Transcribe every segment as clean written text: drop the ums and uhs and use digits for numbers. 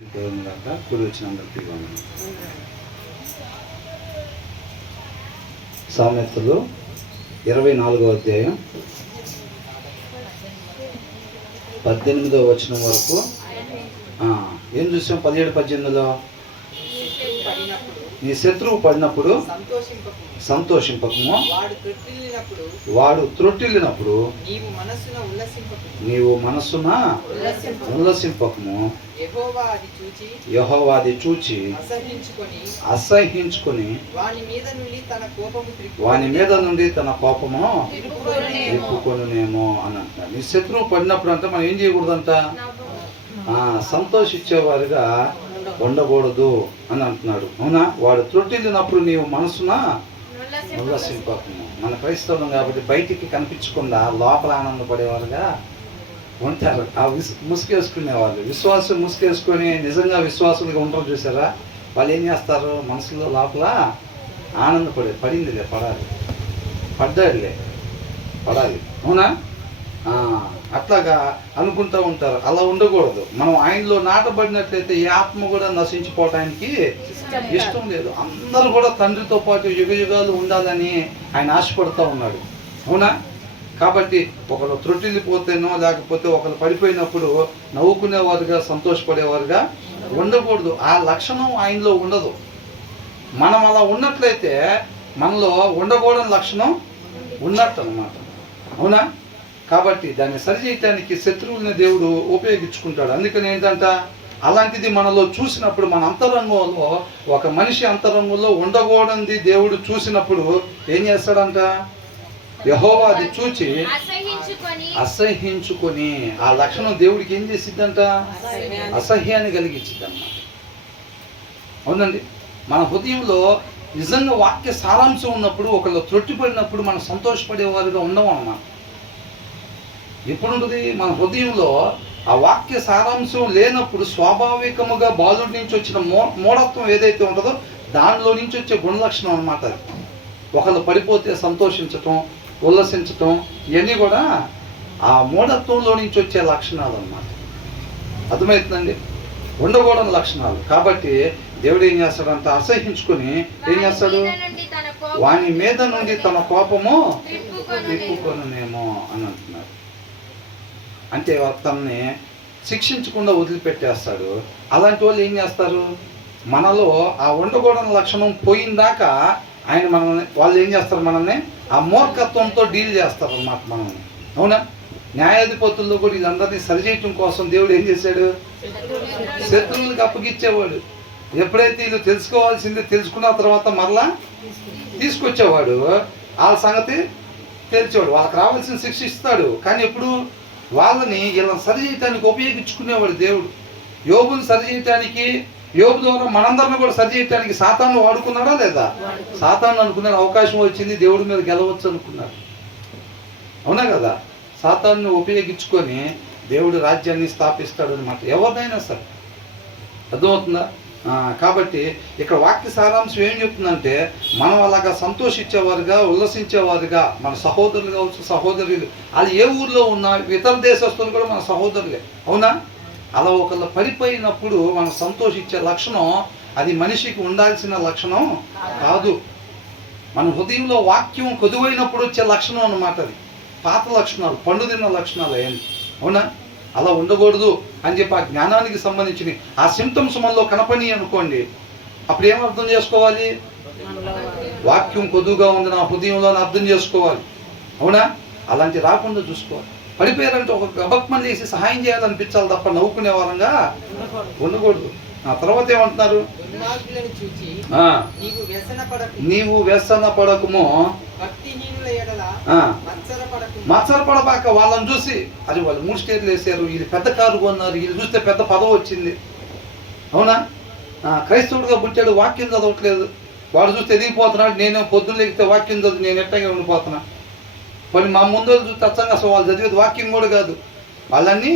కూడి వచ్చిన అందరికీ సామెతలు 24వ అధ్యాయం 18వ వచనం వరకు ఏం చూసాం? 17-18లో నీ శత్రువు పడినప్పుడు సంతోషింపకము, వాడు త్రొట్టిల్లినప్పుడు నీవు మనస్సున ఉల్లసింపకము. యెహోవా అది చూచి అసహ్యించుకొని వాని మీద నుండి తన కోపము తిప్పుకొనునేమో అని అంటున్నాడు. నీ శత్రువు పడినప్పుడు అంటే మనం ఏం చేయకూడదంట? సంతోషించేవారుగా ఉండకూడదు అని అంటున్నాడు. అవునా? వాడు త్రొట్టిల్లినప్పుడు నీవు మనసున ఉల్లసింపకము. మన క్రైస్తవం కాబట్టి బయటికి కనిపించకుండా లోపల ఆనందపడేవారుగా ఉంటారు. ముసుగేసుకునేవాళ్ళు, విశ్వాసం ముసుగేసుకొని నిజంగా విశ్వాసులుగా ఉంటారు చూసారా? వాళ్ళు ఏం చేస్తారు? మనసులో లోపల పడిందిలే పడాలి. అవునా? అట్లాగా అనుకుంటూ ఉంటారు. అలా ఉండకూడదు. మనం ఆయనలో నాటబడినట్లయితే ఏ ఆత్మ కూడా నశించిపోవటానికి ఇష్టం లేదు. అందరూ కూడా తండ్రితో పాటు యుగాలు ఉండాలని ఆయన ఆశపడుతూ ఉన్నాడు. అవునా? కాబట్టి ఒకరు త్రొట్టిల్లిపోతేనో లేకపోతే ఒకరు పడిపోయినప్పుడు నవ్వుకునేవారుగా సంతోషపడేవారుగా ఉండకూడదు. ఆ లక్షణం ఆయనలో ఉండదు. మనం అలా ఉన్నట్లయితే మనలో ఉండకూడని లక్షణం ఉన్నట్టు అన్నమాట. అవునా? కాబట్టి దాన్ని సరిచేయటానికి శత్రువుల్ని దేవుడు ఉపయోగించుకుంటాడు. అందుకని ఏంటంట, అలాంటిది మనలో చూసినప్పుడు, మన అంతరంగంలో ఒక మనిషి అంతరంగంలో ఉండకూడనిది దేవుడు చూసినప్పుడు ఏం చేస్తాడంట? యెహోవా అది చూచి అసహ్యించుకొని ఆ లక్షణం దేవుడికి ఏం చేసిద్దంట? అసహ్యాన్ని కలిగించిద్దన్నమాట. అవునండి. మన హృదయంలో నిజంగా వాక్య సారాంశం ఉన్నప్పుడు, ఒకళ్ళు త్రొట్టిపడినప్పుడు మనం సంతోషపడేవారుగా ఉండము అన్నమాట. ఎప్పుడుంటుంది? మన హృదయంలో ఆ వాక్య సారాంశం లేనప్పుడు స్వాభావికముగా బాలుడి నుంచి వచ్చిన మూఢత్వం ఏదైతే ఉంటుందో దానిలో నుంచి వచ్చే గుణలక్షణం అన్నమాట. ఒకళ్ళు పడిపోతే సంతోషించటం, ఉల్లసించటం, ఇవన్నీ కూడా ఆ మూఢత్వంలో నుంచి వచ్చే లక్షణాలు అన్నమాట. అర్థమవుతుందండి? ఉండకూడని లక్షణాలు. కాబట్టి దేవుడు ఏం చేస్తాడంట? అసహ్యించుకొని ఏం చేస్తాడు? వాని మీద నుండి తన కోపము తిప్పుకొనునేమో అని అంటున్నాడు. అంటే తనని శిక్షించకుండా వదిలిపెట్టేస్తాడు. అలాంటి వాళ్ళు ఏం చేస్తారు? మనలో ఆ ఉండకూడని లక్షణం పోయిందాకా ఆయన వాళ్ళు ఏం చేస్తారు? మనల్ని ఆ మూర్ఖత్వంతో డీల్ చేస్తారు అన్నమాట మనల్ని. అవునా? న్యాయాధిపతుల్లో కూడా వీళ్ళందరినీ సరిచేయటం కోసం దేవుడు ఏం చేశాడు? శత్రువులకు అప్పగిచ్చేవాడు. ఎప్పుడైతే వీళ్ళు తెలుసుకోవాల్సింది తెలుసుకున్న తర్వాత మరలా తీసుకొచ్చేవాడు. వాళ్ళ సంగతి తెలిసేవాడు. వాళ్ళకి రావాల్సిన శిక్ష ఇస్తాడు. కానీ ఎప్పుడు వాళ్ళని ఇలా సరి చేయటానికి ఉపయోగించుకునేవాడు దేవుడు. యోబుని సరి చేయటానికి, యోబు ద్వారా మనందరిని కూడా సరి చేయటానికి సాతాను వాడుకున్నాడా లేదా? సాతాను అనుకున్నాడు అవకాశం వచ్చింది దేవుడి మీద గెలవచ్చు అనుకున్నాడు. అవునా కదా? సాతాను ఉపయోగించుకొని దేవుడు రాజ్యాన్ని స్థాపిస్తాడు అనమాట, ఎవరినైనా సరే. అర్థమవుతుందా? కాబట్టి ఇక్కడ వాక్య సారాంశం ఏం చెప్తుందంటే, మనం అలాగా సంతోషించేవారుగా, ఉల్లసించేవారుగా, మన సహోదరులు కావచ్చు, సహోదరులు, వాళ్ళు ఏ ఊర్లో ఉన్నా, ఇతర దేశస్తులు కూడా మన సహోదరులే. అవునా? అలా ఒకళ్ళు పడిపోయినప్పుడు మనం సంతోషించే లక్షణం అది మనిషికి ఉండాల్సిన లక్షణం కాదు. మన హృదయంలో వాక్యం కొదువైనప్పుడు వచ్చే లక్షణం అన్నమాట. అది పాత లక్షణాలు, పండుదిన్న లక్షణాలు ఏంటి? అవునా? అలా ఉండకూడదు అని చెప్పి ఆ జ్ఞానానికి సంబంధించిన ఆ సిమ్టమ్స్ మనలో కనపని అనుకోండి, అప్పుడు ఏం అర్థం చేసుకోవాలి? వాక్యం కొద్దుగా ఉంది నా హృదయంలో అర్థం చేసుకోవాలి. అవునా? అలాంటి రాకుండా చూసుకోవాలి. పడిపోయారంటే ఒక గబక్మని చేసి సహాయం చేయాలనిపించాలి తప్ప నవ్వుకునే వారంగా ఉండకూడదు. ఆ తర్వాత ఏమంటున్నారు? నీవు వ్యసన పడకము, మత్సరపడబాక. వాళ్ళని చూసి అది వాళ్ళు 3 స్టేర్లు వేసారు, ఇది పెద్ద కారు కొన్నారు, ఇది చూస్తే పెద్ద పదవి వచ్చింది. అవునా? క్రైస్తవుడిగా పుట్టాడు, వాక్యం చదవట్లేదు, వాడు చూస్తే ఎదిగిపోతున్నాడు. నేను పొద్దున్న లేకపోతే వాక్యం చదువు, నేను ఎట్టగా ఉండిపోతున్నా. కొన్ని మా ముందు చూస్తే అచ్చంగా అసలు వాళ్ళు చదివేది వాక్యం కూడా కాదు. వాళ్ళన్నీ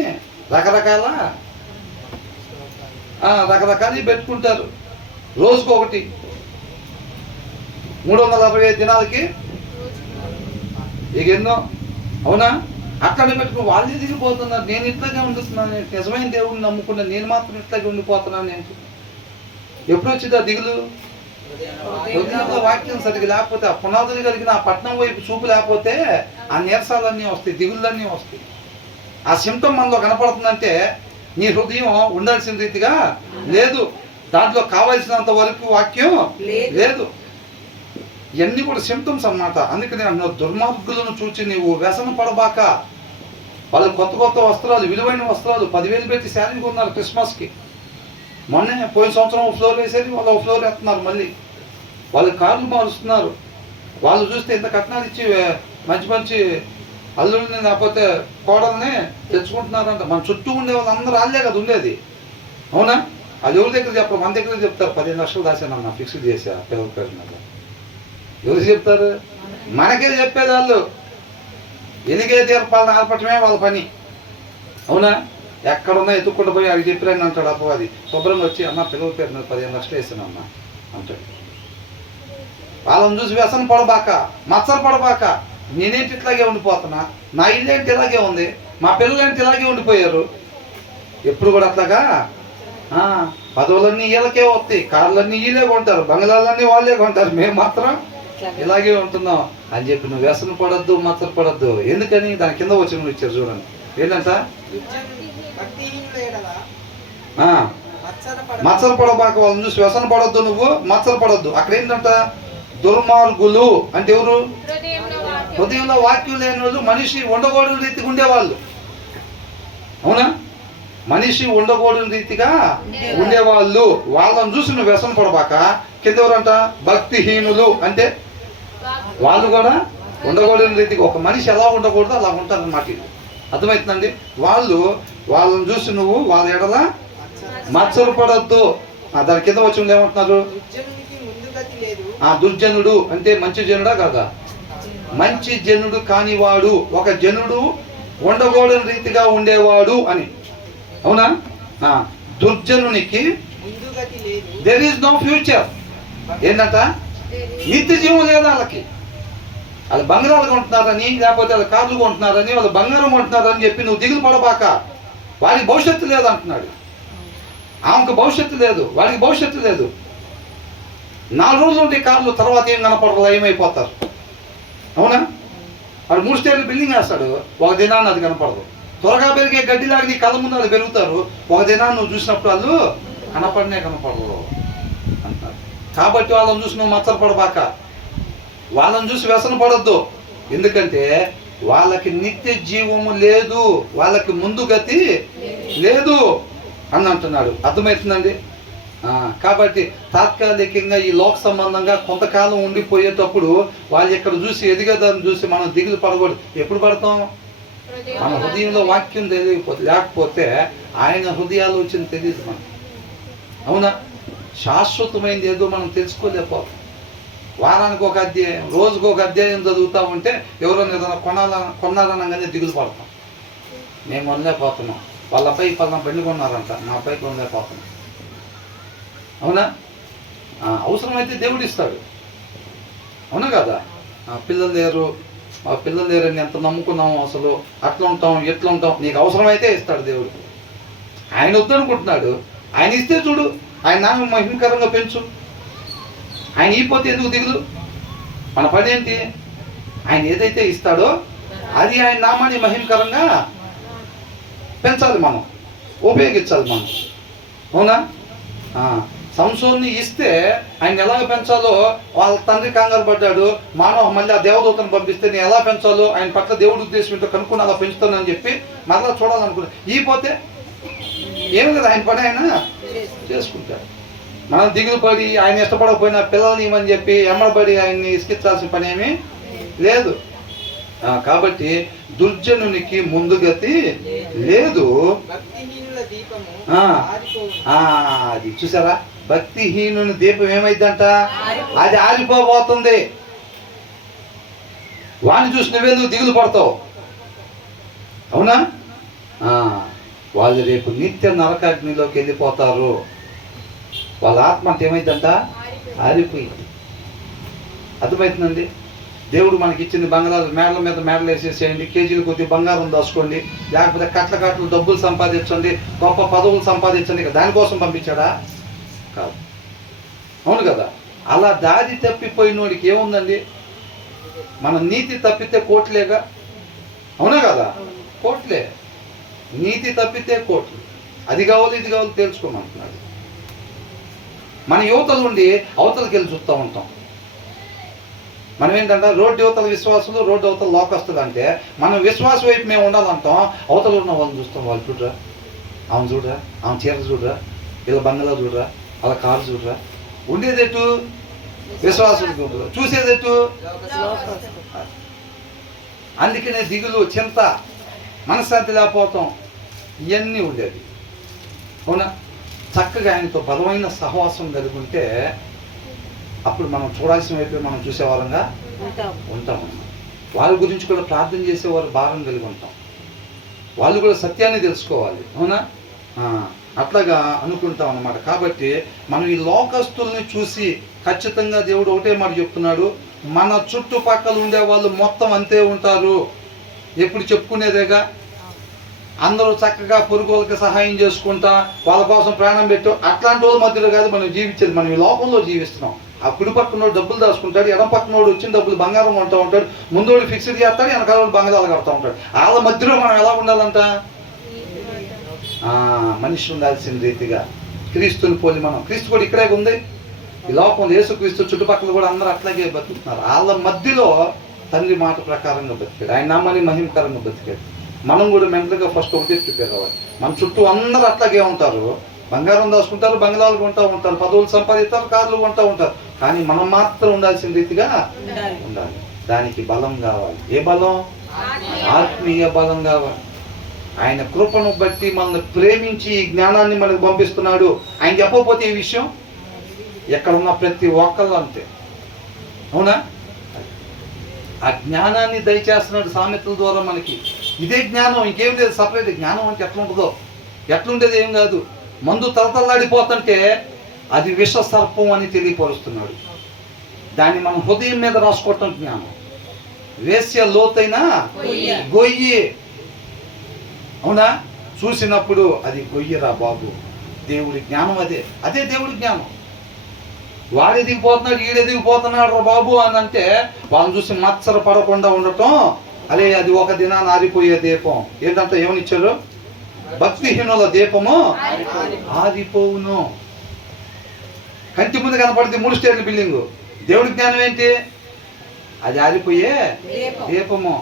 రకరకాలు పెట్టుకుంటారు. రోజుకొకటి 365 దినాలకి ఇక ఎన్నో. అవునా? అట్లానే పెట్టుకుని వాళ్ళే దిగిపోతున్నారు. నేను ఇట్లాగే ఉండుతున్నాను, నిజమైన దేవుడిని నమ్ముకున్నా, నేను మాత్రం ఇట్లాగే ఉండిపోతున్నాను. నేను ఎప్పుడు వచ్చింది ఆ దిగులు? హృదయంలో వాక్యం సరిగ్గా లేకపోతే, ఆ పునాదులు కలిగిన ఆ పట్నం వైపు చూపు లేకపోతే ఆ నీరసాలన్నీ వస్తాయి, దిగుళ్ళన్నీ వస్తాయి. ఆ సిమ్టమ్ మనలో కనపడుతుందంటే నీ హృదయం ఉండాల్సిన రీతిగా లేదు, దాంట్లో కావాల్సినంత వరకు వాక్యం లేదు. ఇవన్నీ కూడా సిమ్టమ్స్ అన్నమాట. అందుకని నేను దుర్మార్గులను చూచి నీవు వ్యసన పడబాక. వాళ్ళు కొత్త కొత్త వస్త్రాలు, విలువైన వస్త్రాలు 10,000 పెట్టి శారీ కొన్నారు క్రిస్మస్కి. మొన్నే పోయిన సంవత్సరం ఫ్లోర్ వేసేది, వాళ్ళు ఫ్లోర్ వేస్తున్నారు మళ్ళీ. వాళ్ళు కార్లు మారుస్తున్నారు. వాళ్ళు చూస్తే ఇంత కట్నాలు ఇచ్చి మంచి మంచి అల్లుడిని లేకపోతే కోడల్ని తెచ్చుకుంటున్నారంట. మన చుట్టూ ఉండే వాళ్ళు అందరూ వాళ్ళే కదా ఉండేది, అవునా? అది ఎవరి దగ్గర చెప్పరు, మన దగ్గర చెప్తారు. 15 లక్షలు దాచానన్న ఫిక్స్డ్ చేసా పిల్లల పేరు మీద. ఎవరు చెప్తారు? మనకే చెప్పేది వాళ్ళు. ఎలిగే తీర్పాలను ఆర్పటమే వాళ్ళ పని, అవునా? ఎక్కడున్నా ఎత్తుక్కుంటూ పోయి అవి చెప్పిరని అంటాడు అపవాది. శుభ్రంగా వచ్చి అన్న పిల్లల పేరు మీద 15 లక్షలు వేసానన్న అంటాడు. వాళ్ళని చూసి వ్యసన పడబాక, మచ్చలు పడబాక. నేనేంటి ఇట్లాగే ఉండిపోతున్నా, నా ఇల్లు ఏంటి ఇలాగే ఉంది, మా పిల్లలు ఏంటి ఇలాగే ఉండిపోయారు. ఎప్పుడు కూడా అట్లాగా పదవులన్నీ వీళ్ళకే వస్తాయి, కార్లన్నీ వీళ్ళే కొంటారు, బంగ్లాలన్నీ వాళ్ళే కొంటారు, మేము మాత్రం ఇలాగే ఉంటున్నాం అని చెప్పి నువ్వు వ్యసన పడద్దు, మచ్చలు పడద్దు. ఎందుకని? దాని కింద వచ్చిన ఇచ్చారు చూడండి, ఏంటంట? మచ్చలు పడబాక. వాళ్ళని చూసి వ్యసన పడద్దు, నువ్వు మచ్చలు పడద్దు. అక్కడ ఏంటంట? దుర్మార్గులు అంటే ఎవరు? హృదయంలో వాక్యం లేని వాళ్ళు, మనిషి ఉండకూడని రీతిగా ఉండేవాళ్ళు, అవునా? మనిషి ఉండకూడని రీతిగా ఉండేవాళ్ళు. వాళ్ళని చూసి నువ్వు వ్యసన పడబాక. కింద ఎవరంట? భక్తిహీనులు అంటే వాళ్ళు కూడా ఉండకూడని రీతిగా, ఒక మనిషి ఎలా ఉండకూడదో అలా ఉంటారు అన్నమాట. అర్థమవుతుందండి? వాళ్ళని చూసి నువ్వు వాళ్ళ ఎడల మచ్చలు పడద్దు. దాని కింద వచ్చి ఏమంటున్నారు? దుర్జనుడు అంటే మంచి జనుడా కాదా? మంచి జనుడు కానివాడు, ఒక జనుడు ఉండకూడని రీతిగా ఉండేవాడు అని, అవునా? దుర్జనునికి దేర్ ఈజ్ నో ఫ్యూచర్. ఏంటంట? నిత్య జీవం లేదు వాళ్ళకి. వాళ్ళు బంగారాలు కొంటున్నారని, లేకపోతే వాళ్ళు కార్లు కొంటున్నారని, వాళ్ళు బంగారం కొంటున్నారని చెప్పి నువ్వు దిగులు పడబాక. వాడికి భవిష్యత్తు లేదు అంటున్నాడు. ఆమెకు భవిష్యత్తు లేదు, వాడికి భవిష్యత్తు లేదు. 4 రోజులు ఉంటే కార్లు, తర్వాత ఏం కనపడరు, ఏమైపోతారు, అవునా? వాడు 3 స్టేర్లు బిల్డింగ్ వేస్తాడు, ఒక దినాన్ని అది కనపడదు. త్వరగా పెరిగే గడ్డిలాగా నీ కళ్ళ ముందు అది పెరుగుతారు, ఒక దినాన్ని నువ్వు చూసినప్పుడు వాళ్ళు కనపడరు అంటారు. కాబట్టి వాళ్ళని చూసి నువ్వు మచ్చలు పడబాక, వాళ్ళని చూసి వ్యసన పడొద్దు. ఎందుకంటే వాళ్ళకి నిత్య జీవము లేదు, వాళ్ళకి ముందు గతి లేదు అని అంటున్నాడు. అర్థమవుతుందండి? కాబట్టి తాత్కాలికంగా ఈ లోక సంబంధంగా కొంతకాలం ఉండిపోయేటప్పుడు వాళ్ళు ఇక్కడ చూసి ఎదిగేదాన్ని చూసి మనం దిగులు పడకూడదు. ఎప్పుడు పడతాం? మన హృదయంలో వాక్యం లేకపోతే ఆయన హృదయాలు వచ్చింది తెలియదు మనం, అవునా? శాశ్వతమైనది ఏదో మనం తెలుసుకోలేకపోతాం. వారానికి ఒక అధ్యాయం, రోజుకు ఒక అధ్యాయం చదువుతా ఉంటే ఎవరైనా ఏదైనా కొనాలనగానే దిగులు పడతాం. మేము కొనలేకపోతున్నాం, వాళ్ళ అబ్బాయి పలానా బండి కొన్నారంట, మా అబ్బాయి కొనలేకపోతున్నాం, అవునా? అవసరమైతే దేవుడు ఇస్తాడు, అవునా కదా? పిల్లలు లేరని ఎంత నమ్ముకున్నాము అసలు, అట్లా ఉంటాం ఎట్లా ఉంటాం, నీకు అవసరమైతే ఇస్తాడు దేవుడు. ఆయన వద్దనుకుంటున్నాడు, ఆయన ఇస్తే చూడు, ఆయన నామం మహిమకరంగా పెంచు. ఆయన ఇపోతే ఎందుకు దిగులు? మన పని ఏంటి? ఆయన ఏదైతే ఇస్తాడో అది ఆయన నామాన్ని మహిమకరంగా పెంచాలి, మనం ఉపయోగించాలి మనం, అవునా? సంసోన్ని ఇస్తే ఆయన ఎలాగ పెంచాలో వాళ్ళ తండ్రి కంగారు పడ్డాడు. మళ్ళీ ఆ దేవదూతను పంపిస్తే నేను ఎలా పెంచాలో ఆయన పట్ల దేవుడు ఉద్దేశం ఏంటో కనుక్కుని అలా పెంచుతానని చెప్పి మరలా చూడాలనుకున్నా. ఈ పోతే ఏమి కదా, ఆయన పని ఆయన చేసుకుంటాడు. మనం దిగులు పడి ఆయన ఇష్టపడకపోయినా పిల్లల్ని ఇవ్వని చెప్పి ఎమ్మడబడి ఆయన్ని ఇసుకించాల్సిన పని ఏమీ లేదు. కాబట్టి దుర్జనునికి ముందుగతి లేదు. అది చూసారా? భక్తిహీనుని దీపం ఏమైందంట? అది ఆరిపోబోతుంది. వాడిని చూసి నువ్వెందుకు దిగులు పడతావు, అవునా? వాళ్ళు రేపు నిత్య నరకాగ్నిలోకి వెళ్ళిపోతారు. వాళ్ళ ఆత్మ అంటే ఏమైందంట? ఆరిపోయింది. అర్థమవుతుందండి? దేవుడు మనకి ఇచ్చింది బంగారాలు మేడల మీద మేడలు వేసేసేయండి, కేజీలు కొద్ది బంగారం దాచుకోండి, లేకపోతే కట్ల డబ్బులు సంపాదించండి, గొప్ప పదవులు సంపాదించండి, దానికోసం పంపించాడా? కాదు. అవును కదా? అలా దారి తప్పిపోయినోడికి ఏముందండి? మన నీతి తప్పితే కోట్లేగా. అవునా కదా? కోట్లే. నీతి తప్పితే కోట్లు. అది కావాలి ఇది కావాలి తెలుసుకోమంటున్నాడు. మన యువతలు ఉండి అవతలకి వెళ్ళి చూస్తూ ఉంటాం. మనం ఏంటంటే రోడ్డు యువతల విశ్వాసులు, రోడ్డు అవతల లోకస్తులు. అంటే మనం విశ్వాస వైపు మేము ఉండాలంటాం, అవతల ఉన్న వాళ్ళని చూస్తాం. వాళ్ళు చూడరా, ఆమె చూడరా, ఆమె చీర చూడరా, ఇలా బంగ్లా చూడరా, అలా కారు చూడరా. ఉండేదెట్టు విశ్వాసుల గుంపులో, చూసేదెట్టు. అందుకనే దిగులు, చింత, మనశ్శాంతి లేకపోతాం, ఇవన్నీ ఉండేది. అవునా? చక్కగా ఆయనతో బలమైన సహవాసం కలిగి ఉంటే అప్పుడు మనం చూడాల్సిన వైపు మనం చూసేవాళ్ళంగా ఉంటాం. వాళ్ళ గురించి కూడా ప్రార్థన చేసేవారు భారం కలిగి ఉంటాం. వాళ్ళు కూడా సత్యాన్ని తెలుసుకోవాలి. అవునా? అట్లాగా అనుకుంటాం అన్నమాట. కాబట్టి మనం ఈ లోకస్తుల్ని చూసి ఖచ్చితంగా దేవుడు ఒకటే మాట చెప్తున్నాడు, మన చుట్టుపక్కల ఉండే వాళ్ళు మొత్తం అంతే ఉంటారు. ఎప్పుడు చెప్పుకునేదేగా, అందరూ చక్కగా పొరుగు వాళ్ళకి సహాయం చేసుకుంటా వాళ్ళ కోసం ప్రాణం పెట్టు, అట్లాంటి వాళ్ళ మధ్యలో కాదు మనం జీవించేది. మనం ఈ లోకంలో జీవిస్తున్నాం. ఆ కుడి పక్కనోడు డబ్బులు దాచుకుంటాడు, ఎడం పక్కనోడు వచ్చిన డబ్బులు బంగారం కొంటూ ఉంటాడు, ముందోడు ఫిక్స్డ్ చేస్తాడు, వెనకాల బంగారాలు కడతా ఉంటాడు. వాళ్ళ మధ్యలో మనం ఎలా ఉండాలంట? మనిషి ఉండాల్సిన రీతిగా క్రీస్తుని పోలి మనం. క్రీస్తు కూడా ఇక్కడే ఉంది. ఈ లోకంలో యేసుక్రీస్తు చుట్టుపక్కల కూడా అందరూ అట్లాగే బతుకుతున్నారు. వాళ్ళ మధ్యలో తండ్రి మాట ప్రకారంగా బతికాడు, ఆయన నామాన్ని మహిమకరంగా బతికాడు. మనం కూడా మెంటల్గా ఫస్ట్ ఒకటే ప్రిపేర్ అవ్వాలి. మన చుట్టూ అందరూ అట్లాగే ఉంటారు, బంగారం దాచుకుంటారు, బంగ్లాలు కొంటూ ఉంటారు, పదవులు సంపాదిస్తారు, కార్లు కొంటూ ఉంటారు. కానీ మనం మాత్రం ఉండాల్సిన రీతిగా ఉండాలి. దానికి బలం కావాలి. ఏ బలం? ఆత్మీయ బలం కావాలి. ఆయన కృపను బట్టి మనల్ని ప్రేమించి ఈ జ్ఞానాన్ని మనకు పంపిస్తున్నాడు. ఆయన చెప్పకపోతే ఈ విషయం ఎక్కడ ఉన్న ప్రతి ఒక్కళ్ళు అంతే. అవునా? ఆ జ్ఞానాన్ని దయచేస్తున్నాడు సామెతల ద్వారా మనకి. ఇదే జ్ఞానం, ఇంకేం లేదు. సపరేట్ జ్ఞానం అంటే ఎట్లుంటుందో, ఎట్లుండేది ఏం కాదు. మందు తలతల్లాడిపోతుంటే అది విష సర్పం అని తెలియపరుస్తున్నాడు. దాన్ని మనం హృదయం మీద రాసుకోవటం జ్ఞానం. వేశ్య లోతైన గొయ్యి. అవునా? చూసినప్పుడు అది గొయ్యిరా బాబు. దేవుడి జ్ఞానం అదే దేవుడి జ్ఞానం. వాడు ఎదిగిపోతున్నాడు, ఈడు ఎదిగిపోతున్నాడు రా బాబు అని అంటే వాళ్ళని చూసి మత్సర పడకుండా ఉండటం. అదే అది ఒక దినాన్ని ఆరిపోయే దీపం. ఏంటంటే ఏమనిచ్చారు? భక్తిహీనుల దీపము ఆరిపోవును. కంటి ముందు కనపడింది 3 స్టేర్ల బిల్డింగు. దేవుడి జ్ఞానం ఏంటి? అది ఆరిపోయే దీపము.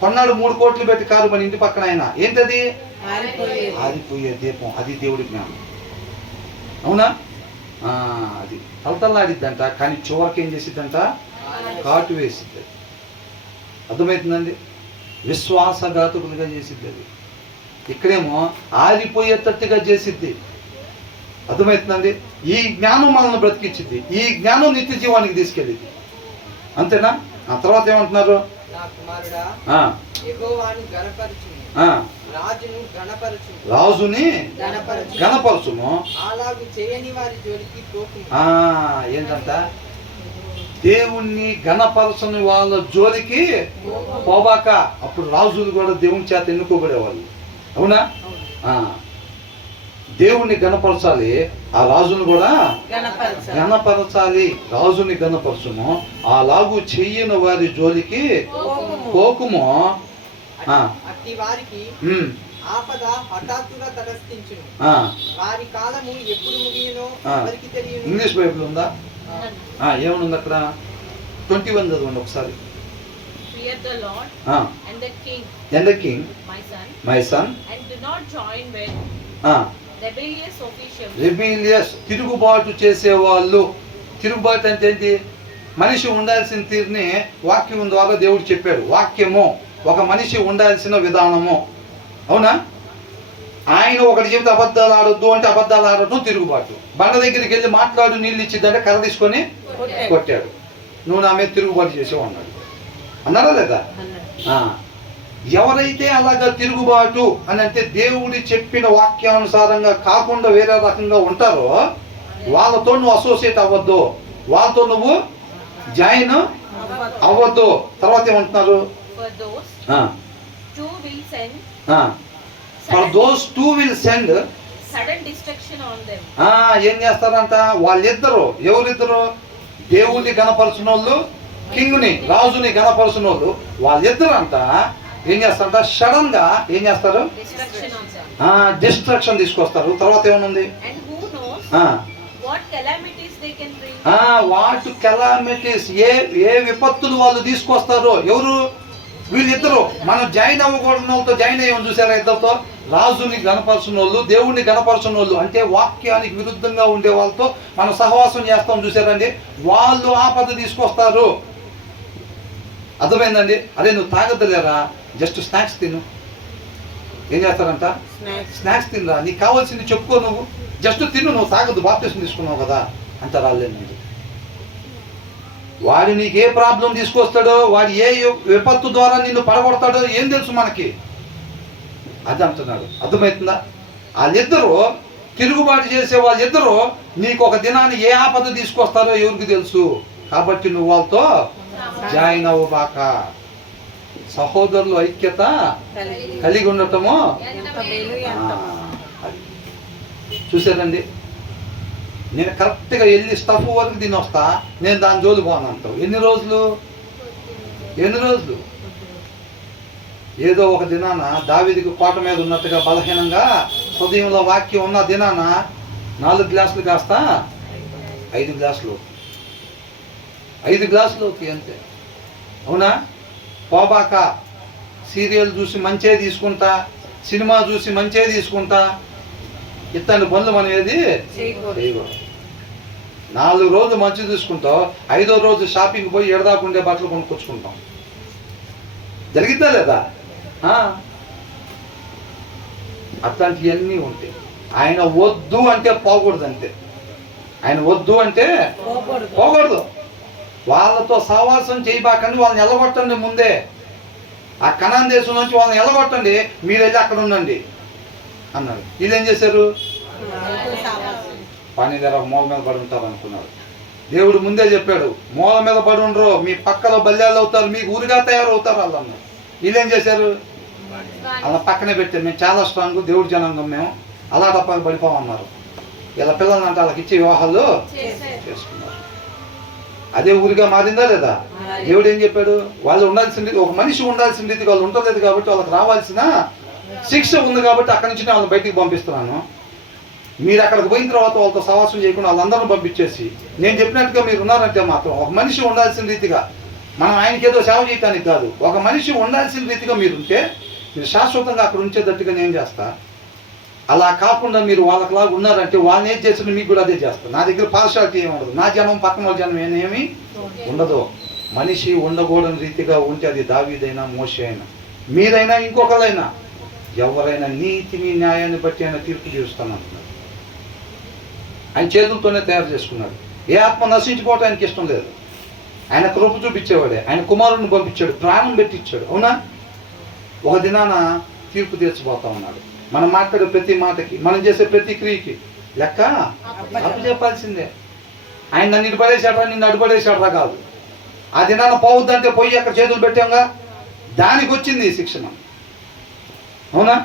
కొన్నాడు 3 కోట్లు పెట్టి కారు మన ఇంటి పక్కన. ఆయన ఏంటది? ఆరిపోయే దీపం. అది దేవుడి జ్ఞానం. అవునా? అది తలతల్లాడిద్దంట, కానీ చివరికి ఏం చేసిద్దంట? కాటు వేసిద్ది. అర్థమవుతుందండి? విశ్వాసఘాతకులుగా చేసిద్ది. అది ఇక్కడేమో ఆరిపోయేటట్టుగా చేసిద్ది. అర్థమవుతుందండి? ఈ జ్ఞానం మనల్ని బ్రతికిచ్చిద్ది. ఈ జ్ఞానం నిత్య జీవానికి తీసుకెళ్ళింది. అంతేనా? ఆ తర్వాత ఏమంటున్నారు? రాజుని గణపరచుము. ఏంటంట? దేవుణ్ణి గణపరచని వాళ్ళ జోలికి పోబాక. అప్పుడు రాజులు కూడా దేవుని చేత ఎన్నుకోబడేవాళ్ళు. అవునా? దేవుణ్ణి గణపరచాలి, ఆ రాజును కూడా గణపరచాలి. రాజుని గణపరచుము, అలాగూ చెయ్యని వారి జోలికి పోకుము. ఇంగ్లీష్ బైబిల్ ఉందా? ఏమనుంది అక్కడ? 21 చదవండి ఒకసారి. Fear the Lord and the king, my son, and do not join with rebellious officials. rebellious తిరుగుబాటు చేసేవాళ్ళు. తిరుగుబాటు అంటే ఏంటి? మనిషి ఉండాల్సిన తీరుని వాక్యం ద్వారా దేవుడు చెప్పాడు. వాక్యము ఒక మనిషి ఉండాల్సిన విధానము. అవునా? ఆయన ఒకటి చెబితే అబద్ధాలు ఆడొద్దు అంటే అబద్ధాలు ఆడటం తిరుగుబాటు. బండ దగ్గరికి వెళ్ళి మాట్లాడు నీళ్ళు ఇచ్చిద్దంటే కర్ర తీసుకొని కొట్టాడు. నువ్వు నా మీద తిరుగుబాటు చేసేవు అన్నాడు. అన్నారా లేదా? ఎవరైతే అలాగా తిరుగుబాటు అని అంటే దేవుడి చెప్పిన వాక్యానుసారంగా కాకుండా వేరే రకంగా ఉంటారో వాళ్ళతో నువ్వు అసోసియేట్ అవ్వద్దు, వాళ్ళతో నువ్వు జాయిన్ అవ్వద్దు. తర్వాత ఏమంటున్నారు? For those two will send for those two will send sudden destruction on them. ఏం చేస్తారంట? వాళ్ళిద్దరు, ఎవరిద్దరు? దేవుణ్ణి గణపరచిన వాళ్ళు, కింగ్ని రాజుని గణపరచిన వాళ్ళు, వాళ్ళిద్దరు అంట ఏం చేస్తారంట? సడన్ గా ఏం చేస్తారు? Destruction on them. డిస్ట్రక్షన్ తీసుకొస్తారు. తర్వాత ఏమనుంది? And who knows what calamities they can bring. What calamities, ఏ విపత్తులు వాళ్ళు తీసుకొస్తారో. ఎవరు? వీళ్ళిద్దరు. మనం జాయిన్ అవ్వకూడని వాళ్ళతో జాయిన్ అయ్యాం చూసారా? ఇద్దరితో, రాజుని గణపరచిన వాళ్ళు, దేవుణ్ణి గణపరచిన వాళ్ళు, అంటే వాక్యానికి విరుద్ధంగా ఉండే వాళ్ళతో మనం సహవాసం చేస్తాం చూసారండి. వాళ్ళు ఆపద తీసుకొస్తారు. అర్థమైందండి? అరే నువ్వు తాగద్దులేరా, జస్ట్ స్నాక్స్ తిను. ఏం చేస్తారంట? స్నాక్స్ తినరా, నీకు కావాల్సింది చెప్పుకో, నువ్వు జస్ట్ తిను, నువ్వు తాగద్దు, బాప్టిజం తీసుకున్నావు కదా అంటారు. వాళ్ళేనండి. వాడు నీకు ఏ ప్రాబ్లం తీసుకొస్తాడో, వాడు ఏ విపత్తు ద్వారా నిన్ను పడగొడతాడో ఏం తెలుసు మనకి, అది అంటున్నాడు. అర్థమవుతుందా? వాళ్ళిద్దరూ తిరుగుబాటు చేసే వాళ్ళిద్దరూ నీకు ఒక దినాన్ని ఏ ఆపద తీసుకొస్తారో ఎవరికి తెలుసు. కాబట్టి నువ్వు వాళ్ళతో జాయిన్ అవ్వబాక. సహోదరులు ఐక్యత కలిగి ఉండటము. చూసారండి, నేను కరెక్ట్గా వెళ్ళి స్టఫ్ వరకు తిని వస్తా, నేను దాని జోలు పోను అంటావు. ఎన్ని రోజులు? ఏదో ఒక దినాన దావీదుకి కోట మీద ఉన్నట్టుగా బలహీనంగా హృదయంలో వాక్యం ఉన్న దినాన 4 గ్లాసులు కాస్త 5 గ్లాసులు, 5 గ్లాసులోకి అంతే. అవునా? పోబాక. సీరియల్ చూసి మంచే తీసుకుంటా, సినిమా చూసి మంచే తీసుకుంటా, ఇట్లాంటి పనులు మనం ఏది చేయకూడదు. 4 రోజులు మంచి తీసుకుంటావు, 5వ రోజు షాపింగ్ పోయి ఎడదాకుండే బట్టలు కొనుక్కొచ్చుకుంటాం. జరిగిద్దా లేదా? అట్లాంటివన్నీ ఉంటాయి. ఆయన వద్దు అంటే పోకూడదు, అంతే. ఆయన వద్దు అంటే పోకూడదు. వాళ్ళతో సహవాసం చేయబాకండి, వాళ్ళని ఎల్లగొట్టండి. ముందే ఆ కనాన్ దేశం నుంచి వాళ్ళని ఎల్లగొట్టండి, మీరు వెళ్ళి అక్కడ ఉండండి అన్నాడు. వీళ్ళేం చేశారు? పని దగ్గర మూల మీద పడి ఉంటారు అనుకున్నారు. దేవుడు ముందే చెప్పాడు, మూల మీద పడి ఉండరు, మీ పక్కలో బల్యాలు అవుతారు, మీకు ఊరిగా తయారవుతారు వాళ్ళు అన్నారు. వీళ్ళేం చేశారు? అలా పక్కనే పెట్టారు. మేము చాలా స్ట్రాంగ్, దేవుడి జనాంగం మేము, అలా డబ్బాలు పడిపోమన్నారు. ఇలా పిల్లలు అంటే వాళ్ళకి ఇచ్చే వివాహాలు చేసుకున్నారు. అదే ఊరిగా మారిందా లేదా? దేవుడు ఏం చెప్పాడు? వాళ్ళు ఉండాల్సింది, ఒక మనిషి ఉండాల్సిన రీతికి వాళ్ళు ఉండలేదు కాబట్టి వాళ్ళకి రావాల్సిన శిక్ష ఉంది కాబట్టి అక్కడి నుంచి వాళ్ళని బయటికి పంపిస్తున్నాను. మీరు అక్కడికి పోయిన తర్వాత వాళ్ళతో సహవాసం చేయకుండా వాళ్ళందరిని పంపించేసి నేను చెప్పినట్టుగా మీరు ఉన్నారంటే మాత్రం ఒక మనిషి ఉండాల్సిన రీతిగా, మనం ఆయనకి ఏదో సేవ చేయటానికి కాదు, ఒక మనిషి ఉండాల్సిన రీతిగా మీరుంటే మీరు శాశ్వతంగా అక్కడ ఉంచేటట్టుగా నేను చేస్తా. అలా కాకుండా మీరు వాళ్ళకిలాగా ఉన్నారంటే వాళ్ళని ఏం చేసినా మీకు కూడా అదే చేస్తాను. నా దగ్గర పార్షాలిటీ ఏమి ఉండదు, నా జనం పక్కన వాళ్ళ జనం ఏమీ ఉండదు. మనిషి ఉండకూడని రీతిగా ఉంటే అది దావీదైనా మోషే అయినా మీరైనా ఇంకొకరైనా ఎవరైనా నీతిని న్యాయాన్ని బట్టి ఆయన తీర్పు చేస్తాను అంటున్నాడు. ఆయన చేతులతోనే తయారు చేసుకున్నాడు. ఏ ఆత్మ నశించిపోవటం ఆయనకి ఇష్టం లేదు. ఆయన కృప చూపించేవాడే, ఆయన కుమారుడిని పంపించాడు, ప్రాణం పెట్టించాడు. అవునా? ఒక దినాన తీర్పు తీర్చిపోతా ఉన్నాడు. మనం మాట్లాడే ప్రతి మాటకి, మనం చేసే ప్రతి క్రియకి లెక్క అప్పు చెప్పాల్సిందే. ఆయన నన్ను ఇటు పడేసాడరా, నిన్ను అడుపడేసాడరా కాదు. ఆ దినాన పోవద్దంటే పోయి అక్కడ చేతులు పెట్టాంగా, దానికి వచ్చింది ఈ శిక్షణ. అవునా?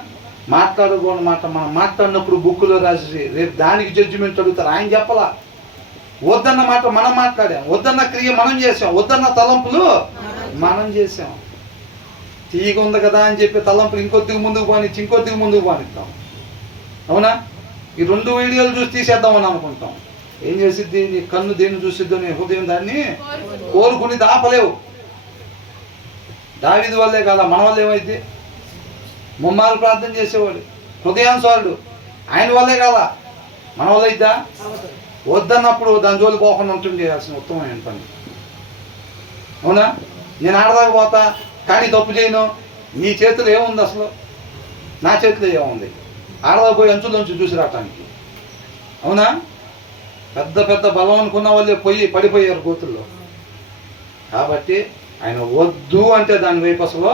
మాట్లాడకూడని మాట మనం మాట్లాడినప్పుడు బుక్కులో రాసి రేపు దానికి జడ్జిమెంట్ అడుగుతారు. ఆయన చెప్పలా. వద్దన్న మాట మనం మాట్లాడాం, వద్దన్న క్రియ మనం చేసాం, వద్దన్న తలంపులు మనం చేసాం. తీగ ఉంది కదా అని చెప్పి తలంపులు ఇంకొద్దిగా ముందుకు పోనిచ్చి ఇంకొద్దిగా ముందుకు పోనిస్తాం. అవునా? ఈ 2 వీడియోలు చూసి తీసేద్దామని అనుకుంటాం. ఏం చేసిద్ది? నీ కన్ను దేన్ని చూసిద్దో నీ హృదయం దాన్ని కోరుకుని దాపలేవు. దావీదు వల్లే కదా, మన వల్ల ఏమైంది? ముమ్మారు ప్రార్థన చేసేవాడు, హృదయానుసారుడు, ఆయన వల్లే కదా, మన వల్ల ఇద్దా? వద్దన్నప్పుడు దాని జోలి పోకుండా ఉంటుంది చేయాల్సిన ఉత్తమమైన పని. అవునా? నేను ఆడదాకా పోతా కానీ తప్పు చేయను. నీ చేతిలో ఏముంది అసలు? నా చేతిలో ఏముంది? ఆడదా పోయి అంచులోంచి చూసి రావటానికి. అవునా? పెద్ద పెద్ద బలం అనుకున్న వాళ్ళే పోయి పడిపోయారు గోతుల్లో. కాబట్టి ఆయన వద్దు అంటే దాని వైపు అసలు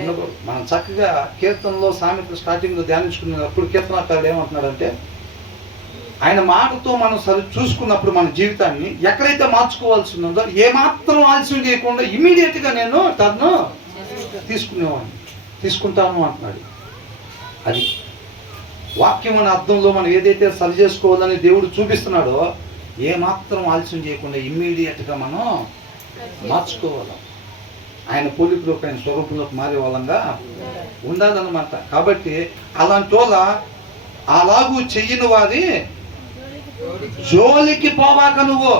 ఉండకూడదు. మనం చక్కగా కీర్తనలో సామెతలు స్టార్టింగ్లో ధ్యానించుకున్నప్పుడు కీర్తనకారుడు ఏమంటున్నాడంటే ఆయన మాటతో మనం సరి చూసుకున్నప్పుడు మన జీవితాన్ని ఎక్కడైతే మార్చుకోవాల్సి ఉన్నదో ఏమాత్రం ఆలస్యం చేయకుండా ఇమీడియట్గా నేను టర్న్ తీసుకుంటాను అంటున్నాడు. అది వాక్యం అనే అర్థంలో మనం ఏదైతే సరి చేసుకోవాలని దేవుడు చూపిస్తున్నాడో ఏమాత్రం ఆలస్యం చేయకుండా ఇమ్మీడియట్గా మనం మార్చుకోవాలి. ఆయన పోలికలోకి ఆయన స్వరూపంలోకి మారే వాళ్ళంగా ఉండాలన్నమాట. కాబట్టి అలాంటి వాళ్ళ అలాగూ చెయ్యని వారి జోలికి పోవాక నువ్వు.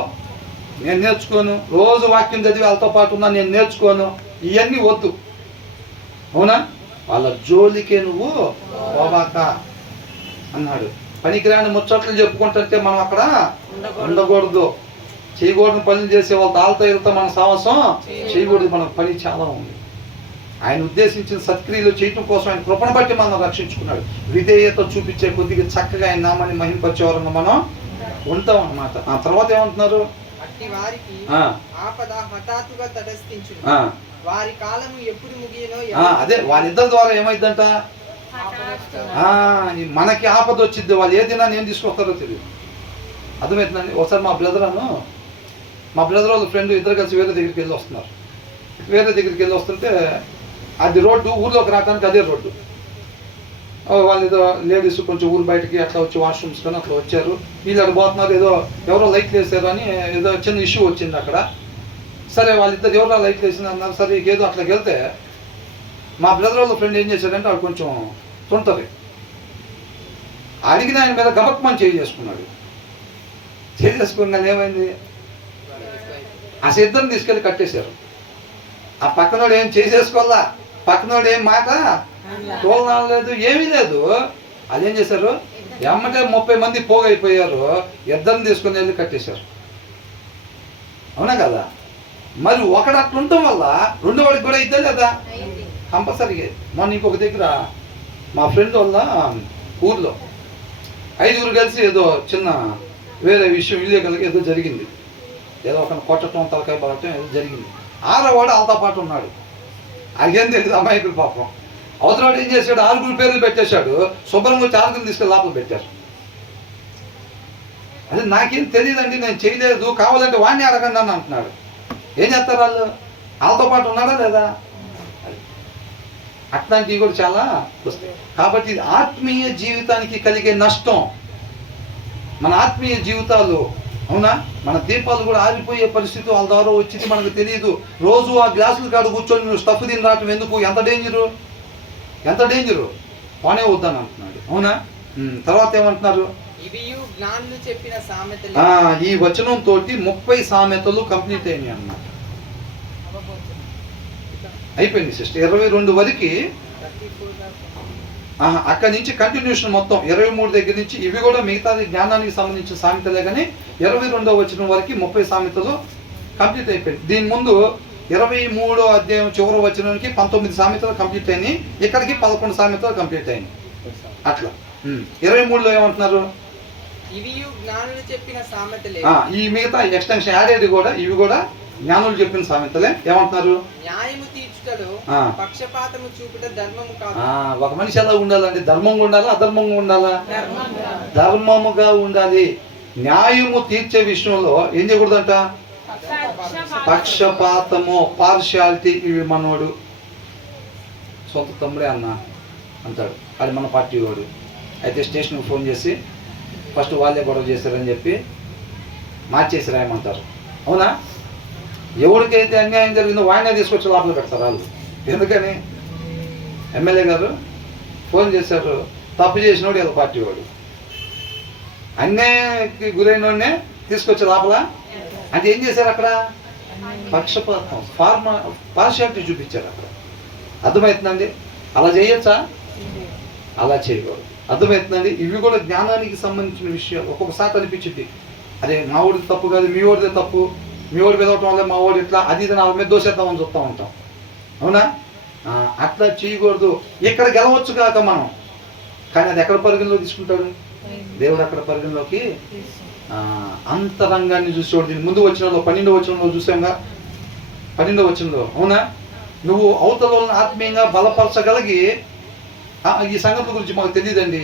నేను నేర్చుకోను, రోజు వాక్యం చదివి వాళ్ళతో పాటు ఉన్నా, నేను నేర్చుకోను, ఇవన్నీ వద్దు. అవునా? వాళ్ళ జోలికే నువ్వు పోవాక అన్నాడు. పనికిరాని ముచ్చట్లు చెప్పుకుంటుంటే మనం అక్కడ ఉండకూడదు. చేయకూడని పనులు చేసే వాళ్ళు తాళ్ళతో వెళ్తా మన సాహసం చేయకూడదు. మన పని చాలా ఉంది. ఆయన ఉద్దేశించిన సత్క్రియలు చేయటం కోసం ఆయన కృపను బట్టి మనం రక్షించుకున్నాడు. విధేయత చూపించే కొద్దిగా చక్కగా ఆయన నామాన్ని మహింపరిచే వారంగా మనం ఉంటాం అన్నమాట. ఆ తర్వాత ఏమంటున్నారు? అదే వాళ్ళిద్దరి ద్వారా ఏమైందంట, మనకి ఆపద వచ్చింది. వాళ్ళు ఏదైనా నేను తీసుకొస్తారో తెలియదు. అర్థమవుతుందండి. ఒకసారి మా బ్రదర్ వాళ్ళ ఫ్రెండ్ ఇద్దరు కలిసి వేరే దగ్గరికి వెళ్ళి వస్తున్నారు. వేరే దగ్గరికి వెళ్ళి వస్తుంటే అది రోడ్డు, ఊర్లోకి రావడానికి అదే రోడ్డు. వాళ్ళు ఏదో లేడీస్ కొంచెం ఊరు బయటకి అట్లా వచ్చి వాష్రూమ్స్ కానీ అట్లా వచ్చారు. వీళ్ళు అక్కడ పోతున్నారు, ఏదో ఎవరో లైట్లు వేసారు అని ఏదో చిన్న ఇష్యూ వచ్చింది అక్కడ. సరే వాళ్ళిద్దరు ఎవరో లైట్లు వేసింది అన్నారు. సరే ఏదో అట్లకి వెళ్తే మా బ్రదర్ వాళ్ళ ఫ్రెండ్ ఏం చేశాడంటే వాడు కొంచెం తుంటది. అడిగిన ఆయన మీద గబక్మని చేసుకున్నాడు. చేసుకున్నాను ఏమైంది, ఆ సిద్ధం తీసుకెళ్ళి కట్టేశారు. ఆ పక్కనోడు ఏం చేసేసుకోవాలా, పక్కనోడు ఏం మాట తోలనాలు లేదు, ఏమీ లేదు. అదేం చేశారు, ఎమ్మటే 30 మంది పోగైపోయారు. ఇద్దరిని తీసుకుని వెళ్ళి కట్టేశారు. అవునా కదా? మరి ఒకడు అట్లా ఉండటం వల్ల రెండో వాడికి కూడా ఇద్దా లేదా? కంపల్సరీగా. మొన్న ఇంకొక దగ్గర మా ఫ్రెండ్ వల్ల ఊర్లో 5గురు కలిసి ఏదో చిన్న వేరే విషయం ఇల్లీగల్గా ఏదో జరిగింది. ఏదో ఒక కొట్టడం, తలకాయ పడటం ఏదో జరిగింది. 6వ వాడు వాళ్ళతో పాటు ఉన్నాడు. అదేం తెలియదు అమాయకుడు పాపం. అవతలవాడు ఏం చేశాడు, 6గురు పేర్లు పెట్టేశాడు. శుభ్రంగా వచ్చి 6గురు తీసుకెళ్ళి లోపల పెట్టారు. అది నాకేం తెలియదండి, నేను చేయలేదు, కావాలంటే వాడిని అడగండి అని అంటున్నాడు. ఏం చేస్తారు వాళ్ళు? వాళ్ళతో పాటు ఉన్నారా లేదా? అట్లాంటివి కూడా చాలా వస్తాయి. కాబట్టి ఇది ఆత్మీయ జీవితానికి కలిగే నష్టం. మన ఆత్మీయ జీవితాలు, అవునా, మన దీపాలు కూడా ఆరిపోయే పరిస్థితి వాళ్ళ ద్వారా వచ్చింది, మనకు తెలియదు. రోజు ఆ గ్లాసుల కాడ కూర్చొని నువ్వు స్టఫ్ తిని రావటం ఎందుకు? ఎంత డేంజరు పోనే వద్దని అంటున్నాడు. అవునా? తర్వాత ఏమంటున్నారు? ఈ వచనం తోటి 30 సామెతలు కంప్లీట్ అయినాయి అన్నమాట. అయిపోయింది సిస్టర్. 22 వరకు అక్కడి నుంచి కంటిన్యూషన్ మొత్తం 23 దగ్గర నుంచి ఇవి కూడా మిగతాది జ్ఞానానికి సంబంధించిన సామెతలే. కానీ 22వ వచనం వరకు 30 సామెతలు కంప్లీట్ అయిపోయింది. దీని ముందు 23వ అధ్యాయం చివరి వచనానికి 19 సామెతలు కంప్లీట్ అయినాయి. ఇక్కడికి 11 సామెతలు కంప్లీట్ అయినాయి. అట్లా 23లో ఏమంటున్నారు? ఈ మిగతా ఎక్స్టెన్షన్ యాడేది కూడా ఇవి కూడా జ్ఞానులు చెప్పిన సామెతలే. ఏమంటున్నారు? ఒక మనిషి ఎలా ఉండాలండి? ధర్మంగా ఉండాలా, అధర్మంగా ఉండాలా? ధర్మముగా ఉండాలి. న్యాయము తీర్చే విషయంలో ఏం చేయకూడదంట? పక్షపాతము, పార్షియాలిటీ. ఇవి మనవాడు సొంత తమ్ముడే అన్న అంటాడు, అది మన పార్టీ వాడు. అయితే స్టేషన్కి ఫోన్ చేసి ఫస్ట్ వాళ్ళే గొడవ చేశారని చెప్పి మార్చేసి రాయమంటారు. అవునా? ఎవరికైతే అన్యాయం జరిగిందో వాడినే తీసుకొచ్చి లోపల పెడతారు వాళ్ళు. ఎందుకని? ఎమ్మెల్యే గారు ఫోన్ చేశారు, తప్పు చేసినోడు ఇలా పార్టీ వాడు, అన్యాయానికి గురైన వాడినే తీసుకొచ్చి లోపల. అంటే ఏం చేశారు అక్కడ? పక్షపాతం, పార్షియాలిటీ చూపించారు అక్కడ. అర్థమవుతుందండి? అలా చేయొచ్చా? అలా చేయకూడదు. అర్థమవుతుందండి? ఇవి కూడా జ్ఞానానికి సంబంధించిన విషయాలు. ఒక్కొక్కసారి అనిపించింది, అదే మా వాడిది తప్పు కాదు, మీ వాడిదే తప్పు, మీ వాడు పెదవటం వల్ల మా వాడు ఇట్లా, అది ఇది 4 మీద దోషేద్దామని చూస్తూ ఉంటాం. అవునా? అట్లా చేయకూడదు. ఇక్కడ గెలవచ్చు కాక మనం, కానీ అది ఎక్కడ పరిగణలో తీసుకుంటాడు? దేవుడు అక్కడ పరిగణలోకి అంతరంగాన్ని చూసేవాడు. దీని ముందు వచ్చినలో 12వ వచనంలో చూసాంగా, 12వ వచనంలో. అవునా? నువ్వు అవతల ఆత్మీయంగా బలపరచగలిగి, ఈ సంగతుల గురించి మాకు తెలియదండి,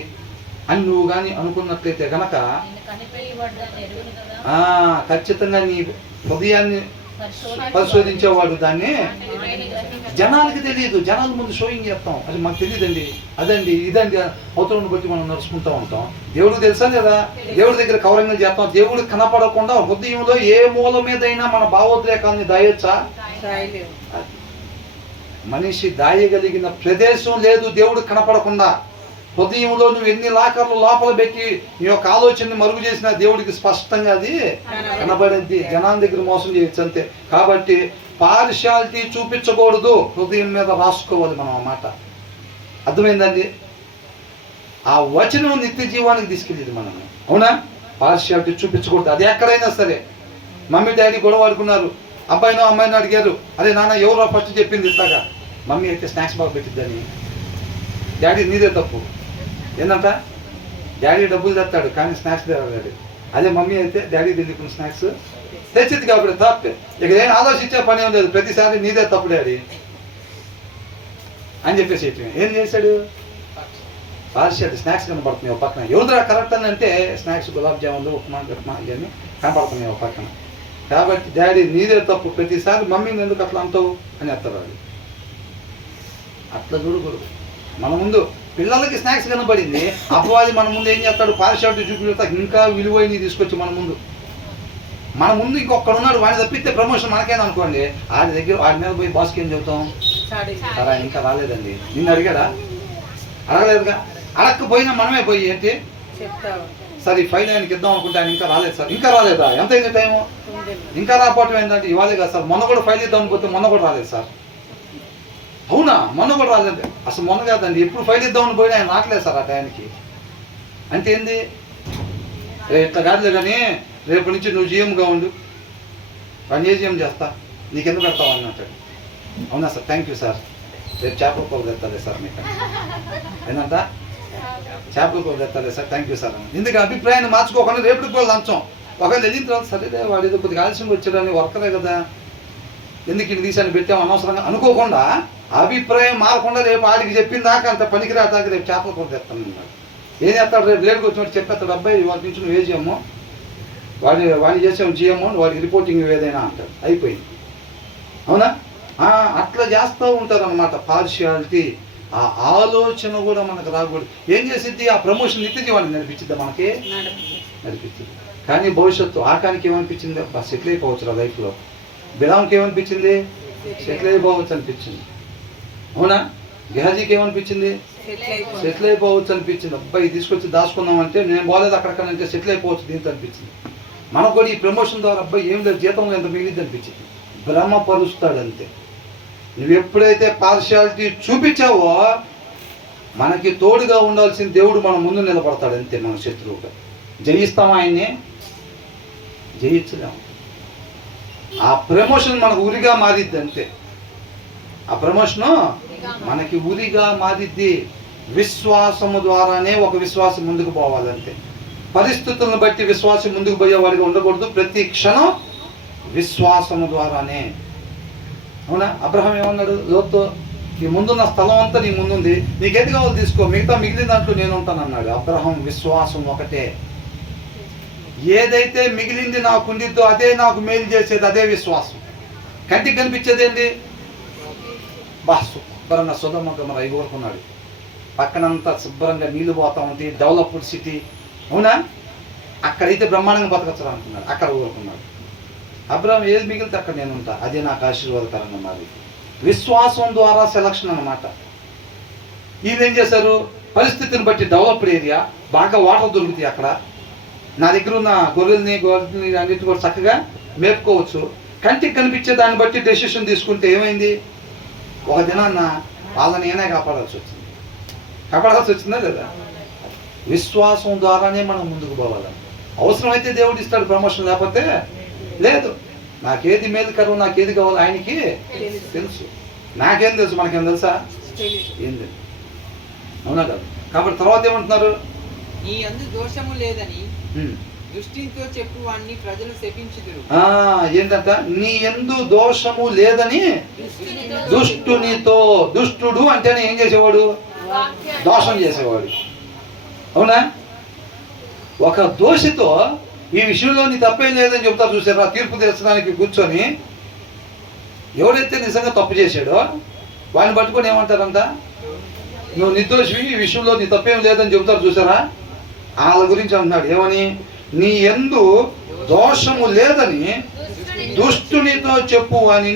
అని నువ్వు కానీ అనుకున్నట్లయితే గనక నిన్ను కనిపెట్టబడ్డాన్ని ఎరుగును కదా. ఖచ్చితంగా నీ హృదయాన్ని పరిశోధించేవాడు దాన్ని. జనాలకి తెలియదు, జనాల ముందు షోయింగ్ చేస్తాం, అది మాకు తెలియదండి, అదండి ఇదండి అవతలను బట్టి మనం నడుచుకుంటూ ఉంటాం. దేవుడికి తెలుసా లేదా? దేవుడి దగ్గర కవరంగా చేస్తాం. దేవుడికి కనపడకుండా హృదయంలో ఏ మూల మీదైనా మన భావోద్రేకాన్ని దాయొచ్చా? మనిషి దాయగలిగిన ప్రదేశం లేదు దేవుడికి కనపడకుండా. హృదయంలో నువ్వు ఎన్ని లాకర్లు లోపల పెట్టి నీ యొక్క ఆలోచనని మరుగు చేసిన దేవుడికి స్పష్టంగా అది కనబడింది. జనాల దగ్గర మోసం చేయొచ్చు అంతే. కాబట్టి పార్షియాలిటీ చూపించకూడదు, హృదయం మీద రాసుకోవాలి మనం ఆ మాట. అర్థమైందండి? ఆ వచనం నిత్య జీవానికి తీసుకెళ్ళేది మనం. అవునా? పార్షియాలిటీ చూపించకూడదు. అది ఎక్కడైనా సరే. మమ్మీ డాడీ గొడవ ఆడుకున్నారు, అబ్బాయినో అమ్మాయినో అడిగారు, అరే నాన్న ఎవరో ఫస్ట్ చెప్పింది ఇస్తాగా, మమ్మీ అయితే స్నాక్స్ బాగా పెట్టిద్దని. డాడీ నీదే తప్పు. ఏంటంట? డాడీ డబ్బులు తెస్తాడు కానీ స్నాక్స్ తేవాడు. అదే మమ్మీ అయితే డాడీ తెలియకుండా స్నాక్స్ తెచ్చింది కాబట్టి తప్పే. ఇక ఏం ఆలోచించే పని ఏం లేదు, ప్రతిసారి నీదే తప్పు డాడీ అని చెప్పేసి ఏం చేశాడు? పార్షియాలిటీ. స్నాక్స్ కనపడుతున్నాయి ఒక పక్కన. ఎవరిదా కరెక్ట్ అని అంటే స్నాక్స్ గులాబ్ జాములు, ఉప్మా ఇవన్నీ కనపడుతున్నాయి ఒక పక్కన. కాబట్టి డాడీ నీదే తప్పు, ప్రతిసారి మమ్మీని ఎందుకు అట్లా అంటావు అని ఎత్తారు వాళ్ళు. అట్లా చూడకూడదు. మన ముందు పిల్లలకి స్నాక్స్ కనబడింది, అపవాది మన ముందు ఏం చేస్తాడు? పార్షియాలిటీ చూపిస్తా ఇంకా విలువైనవి తీసుకొచ్చి మన ముందు ఇంకొకడు ఉన్నాడు, వాడిని తప్పిస్తే ప్రమోషన్ మనకేనా అనుకోండి, ఆడి దగ్గర వాడి మీద పోయి బాస్కి ఏం చెబుతాం? సరే ఆయన ఇంకా రాలేదండి. నిన్ను అడిగాడా? అడగలేదుగా. అడగకపోయినా మనమే పోయి ఏంటి సరే ఈ ఫైల్ ఆయనకి ఇద్దాం అనుకుంటే ఆయన ఇంకా రాలేదు సార్. ఇంకా రాలేదా? ఎంత అయింది టైము? ఇంకా రాకపోవటం ఏంటంటే ఇవ్వాలి కదా సార్, మొన్న కూడా ఫైల్ ఇద్దాం అనుకుంటే మొన్న కూడా రాలేదు సార్. అవునా? మొన్న కూడా రాలేదు. అసలు మొన్న కాదండి, ఎప్పుడు ఫైల్ ఇద్దామని పోయినా ఆయన రావట్లేదు సార్ ఆ టైంకి. అంటే ఏంది? ఇట్లా కాదులే కానీ రేపు నుంచి నువ్వు జీఎంగా ఉండు, వాడిని ఏ జీఎం చేస్తా, నీకెందుకు పెడతావు అన్నట్టు. అవునా సార్, థ్యాంక్ యూ సార్, రేపు చేపల కూర తెస్తాలే సార్ మీకు. ఏంటంట? చేపల కూర తెస్తాలే సార్, థ్యాంక్ యూ సార్ అని. ఎందుకు అభిప్రాయాన్ని మార్చుకోకుండా రేపటికి కూడా లంచం. ఒకవేళ వెళ్ళిన తర్వాత సరే వాడు ఏదో కొద్దిగా ఆలస్యంగా వచ్చాడని వర్కరే కదా, ఎందుకు ఇంటి తీసాన్ని పెట్టాము అనవసరంగా అనుకోకుండా, అభిప్రాయం మారకుండా రేపు ఆడికి చెప్పిన దాకా అంత పనికిరాదాకా రేపు చేపల కూర తెస్తాను అన్నాడు. ఏం చేస్తాడు? రేపు లేట్గా వచ్చినట్టు చెప్పేస్తాడు, అబ్బాయి వాటి నుంచి నువ్వు ఏ చేయము, వాడిని చేసాము చేయము, వాడికి రిపోర్టింగ్ ఏదైనా అంటాడు, అయిపోయింది. అవునా? అట్లా చేస్తూ ఉంటారు అన్నమాట పార్షియాలిటీ. ఆ ఆలోచన కూడా మనకు రాకూడదు. ఏం చేసిద్ది? ఆ ప్రమోషన్ నిత్య జీవాన్ని నడిపించిద్దా? మనకి నడిపించింది. కానీ భవిష్యత్తు ఆకానికి ఏమనిపించింది? సెటిల్ అయిపోవచ్చు రా లైఫ్లో. బిలాంకి ఏమనిపించింది? సెటిల్ అయిపోవచ్చు అనిపించింది. అవునా? గెహాజీకి ఏమనిపించింది? సెటిల్ అయిపోవచ్చు అనిపించింది. అబ్బాయి తీసుకొచ్చి దాచుకుందామంటే నేను బాగాలేదు అక్కడికనంటే సెటిల్ అయిపోవచ్చు దీంతో అనిపించింది. మనకు కూడా ఈ ప్రమోషన్ ద్వారా అబ్బాయి ఏం లేదు, జీతంలో ఎంత మిగిలింది అనిపించింది. భ్రమపరుస్తాడు అంతే. నువ్వు ఎప్పుడైతే పార్షియాలిటీ చూపించావో మనకి తోడుగా ఉండాల్సిన దేవుడు మన ముందు నిలబడతాడు అంతే. మన శత్రువుగా జయిస్తామా? ఆయన్ని జయించలేము. ఆ ప్రమోషన్ మనకు ఉరిగా మారిద్ది అంతే. ఆ ప్రమోషను మనకి ఉరిగా మారిద్ది. విశ్వాసము ద్వారానే ఒక విశ్వాసం ముందుకు పోవాలంతే. పరిస్థితులను బట్టి విశ్వాసం ముందుకు పోయేవాడిగా ఉండకూడదు. ప్రతి క్షణం విశ్వాసము ద్వారానే. అవునా? అబ్రహాం ఏమన్నాడు? లోతు, ఈ ముందున్న స్థలం అంతా నీ ముందుంది, నీకేది కావాలో తీసుకో, మిగతా మిగిలిన దాంట్లో నేను ఉంటాను అన్నాడు. అబ్రహాం విశ్వాసం ఒకటే. ఏదైతే మిగిలింది నాకు ఉండిద్దో అదే నాకు మేలు చేసేది, అదే విశ్వాసం. కంటికి కనిపించేది ఏంటి? శుభ్రంగా సొదొమ గొమొర్రా అవి కోరుకున్నాడు. పక్కనంతా శుభ్రంగా నీళ్లు పోతా ఉంటాయి, డెవలప్డ్ సిటీ. అవునా? అక్కడైతే బ్రహ్మాండంగా బతకచ్చు అనుకున్నాడు, అక్కడ కోరుకున్నాడు. అబ్రహాం ఏది మిగిలితే అక్కడ నేను ఉంటా, అదే నాకు ఆశీర్వాదకరంగా మారి. విశ్వాసం ద్వారా సెలక్షన్ అన్నమాట. వీళ్ళు ఏం చేశారు? పరిస్థితిని బట్టి డెవలప్డ్ ఏరియా, బాగా వాటర్ దొరుకుతాయి అక్కడ, నా దగ్గర ఉన్న గొర్రెల్ని అన్నిటి కూడా చక్కగా మేపుకోవచ్చు. కంటికి కనిపించే దాన్ని బట్టి డెసిషన్ తీసుకుంటే ఏమైంది? ఒక దినాన్న వాళ్ళని నేనే కాపాడాల్సి వచ్చిందా లేదా? విశ్వాసం ద్వారానే మనం ముందుకు పోవాలి. అవసరమైతే దేవుడు ఇస్తాడు ప్రమోషన్, లేకపోతే లేదు. నాకేది మేలుకరం, నాకేది కావాలి ఆయనకి తెలుసు. నాకేం తెలుసు? మనకేం తెలుసా? ఏం తెలుసు. అవునా కదా? కాబట్టి తర్వాత ఏమంటున్నారు? నీ యందు దోషము లేదని దుష్టునితో చెప్పు వాణ్ణి ప్రజలు శపించుదురు. ఏంటంట? నీ యందు దోషము లేదని దుష్టునితో. దుష్టుడు అంటేనే ఏం చేసేవాడు? దోషం చేసేవాడు. అవునా? ఒక దోషితో ఈ విషయంలో నీ తప్పేం లేదని చెప్తారు చూసారా, తీర్పు తీర్చడానికి కూర్చొని. ఎవడైతే నిజంగా తప్పు చేశాడో వాడిని పట్టుకొని ఏమంటారంట, నువ్వు నిర్దోషివి, ఈ విషయంలో నీ తప్పేం లేదని చెబుతారు చూసారా. వాళ్ళ గురించి అంటున్నాడు ఏమని, నీ యందు దోషము లేదని దుష్టునితో చెప్పు అని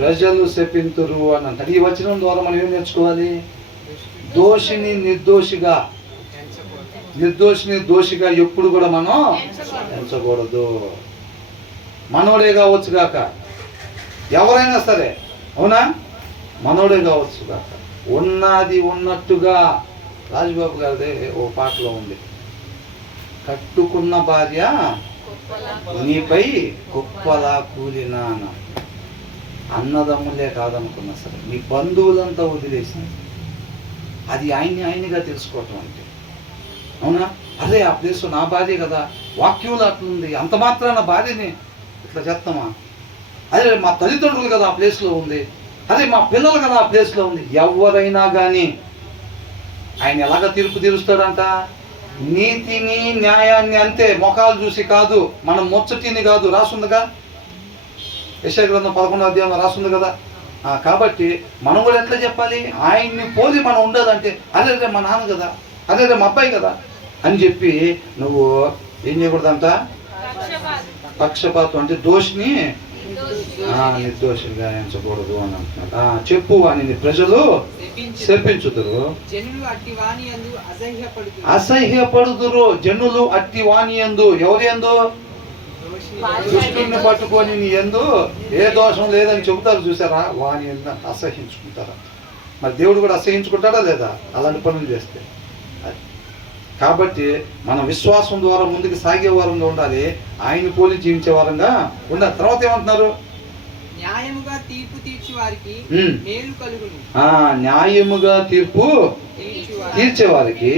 ప్రజలు శపింతురు అని అంటాడు. ఈ వచనం ద్వారా మనం ఏం నేర్చుకోవాలి? దోషిని నిర్దోషిగా, నిర్దోషిని దోషిగా ఎప్పుడు కూడా మనం ఎంచకూడదు. మనోడే కావచ్చు గాక, ఎవరైనా సరే, అవునా, మనోడే కావచ్చు గాక. ఉన్నది ఉన్నట్టుగా, రాజబాబు గారిదే ఓ పాటలో ఉంది, కట్టుకున్న భార్య నీపై కుప్పలా కూలినా. అన్నదమ్ములే కాదనుకున్నా సరే, నీ బంధువులంతా వదిలేసి అది ఆయనగా తెలుసుకోవటం అంటే, అవునా? అదే ఆ ప్లేస్ నా భార్య కదా, వాక్యంలో అట్లుంది, అంత మాత్రాన భార్యని ఇట్లా చేస్తామా? అదే మా తల్లిదండ్రులు కదా ఆ ప్లేస్లో ఉంది, అదే మా పిల్లలు కదా ఆ ప్లేస్లో ఉంది. ఎవరైనా కానీ ఆయన ఎలాగ తీర్పు తీరుస్తాడంట? నీతిని న్యాయాన్ని అంతే, మొఖాలు చూసి కాదు, మనం ముచ్చటిని కాదు. రాసుందిగా యెషయా గ్రంథం 11వ అధ్యాయంలో రాసుంది కదా. కాబట్టి మనం కూడా ఎట్లా చెప్పాలి? ఆయన్ని పోలి మనం ఉండాలంటే, అదే మా నాన్న కదా, అదే మా అబ్బాయి కదా అని చెప్పి నువ్వు ఏం చేయకూడదంట? పక్షపాతం అంటే దోషిని నిర్దోషిగా ఎంచకూడదు అని అంటున్నాడు. చెప్పు అని ప్రజలు శపించుదురు, అసహ్యపడుదురు. జనులు అట్టి వాణి యందు, ఎవరి యందు? దుష్టుని పట్టుకొని నీ యందు ఏ దోషం లేదని చెబుతారు చూసారా, వాణి యందు అసహించుకుంటారా. మరి దేవుడు కూడా అసహించుకుంటాడా లేదా అలాంటి పనులు చేస్తే? కాబట్టి మనం విశ్వాసం ద్వారా ముందుకు సాగే వారంగా ఉండాలి, ఆయన పోలి జీవించే వారంగా ఉండాలి. తర్వాత ఏమంటున్నారు? న్యాయముగా తీర్పు తీర్చే వారికి మేలు కలుగును. న్యాయముగా తీర్పు తీర్చే వారికి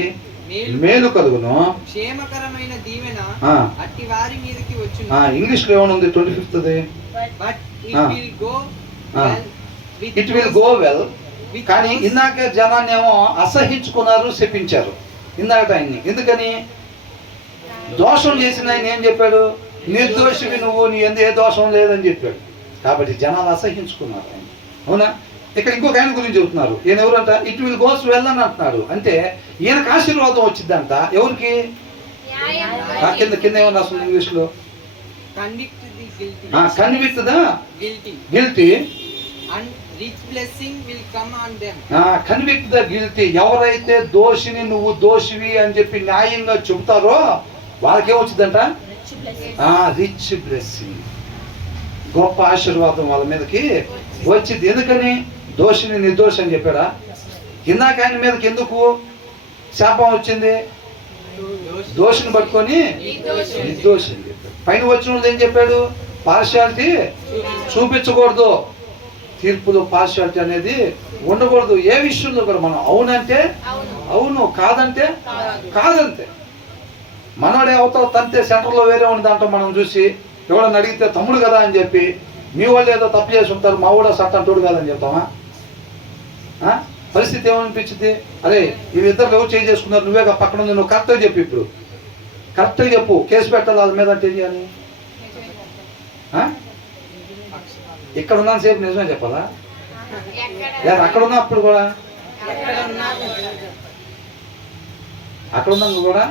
మేలు కలుగును, క్షేమకరమైన దీవెన అట్టి వారి మీదకి వచ్చును. ఇంగ్లీష్ లో ఏమనుంది? 25th, but it will go well. కానీ ఇందాక జనాన్ని ఏమో అసహించుకున్నారు, శపించారు ఇందాక ఆయన్ని. ఎందుకని? దోషం చేసిన ఆయన ఏం చెప్పాడు? నిర్దోషివి నువ్వు, నీ ఎందు ఏ దోషం లేదని చెప్పాడు. కాబట్టి జనాలు అసహించుకున్నారు ఆయన, అవునా? ఇక్కడ ఇంకొక ఆయన గురించి చెబుతున్నారు. ఈయన ఎవరంట? ఇట్ విల్ గోస్ వెల్ అని అంటున్నాడు. అంటే ఈయనకు ఆశీర్వాదం వచ్చిందంట. ఎవరికి? కింద ఏమన్నా రాస్తుంది ఇంగ్లీష్ లో? Convict the guilty and rich blessing will come on them. Convict the guilty. ఎవరైతే దోషిని నువ్వు దోషివి అని చెప్పి న్యాయంగా చెబుతారో వాళ్ళకేమొచ్చిందంట? రిచ్ బ్లెస్సింగ్, గొప్ప ఆశీర్వాదం వాళ్ళ మీదకి వచ్చింది. ఎందుకని? దోషిని నిర్దోషి అని చెప్పాడా? ఇందాక ఆయన మీదకి ఎందుకు శాపం వచ్చింది? దోషిని పట్టుకొని నిర్దోషి అని చెప్పాడు. పైన వచ్చిన వాళ్ళు ఏం చెప్పాడు? పార్షియాలిటీ చూపించకూడదు, తీర్పులో పార్షియాలిటీ అనేది ఉండకూడదు. ఏ విషయంలో కూడా మనం అవునంటే అవును, కాదంటే కాదంతే. మనోడే అవుతావు తంతే సెంటర్లో వేరే ఉంది దాంట్లో మనం చూసి ఎవడన్నా అడిగితే తమ్ముడు కదా అని చెప్పి, మీ వాళ్ళు ఏదో తప్పు చేసి ఉంటారు, మా కూడా సట్టం తోడు కాదని చెప్తామా? పరిస్థితి ఏమనిపించింది? అరే వీళ్ళిద్దరు ఎవరు చేంజ్ చేసుకున్నారు, నువ్వే పక్కన ఉంది, నువ్వు కరెక్ట్గా చెప్పు, ఇప్పుడు కరెక్ట్గా చెప్పు, కేసు పెట్టాలి వాళ్ళ మీద అంటే ఏం చేయాలి? ఇక్కడ ఉన్నాను సేపు నిజమే చెప్పాలా? లేదా అక్కడ ఉన్నప్పుడు కూడా, అక్కడ ఉన్నాను కూడా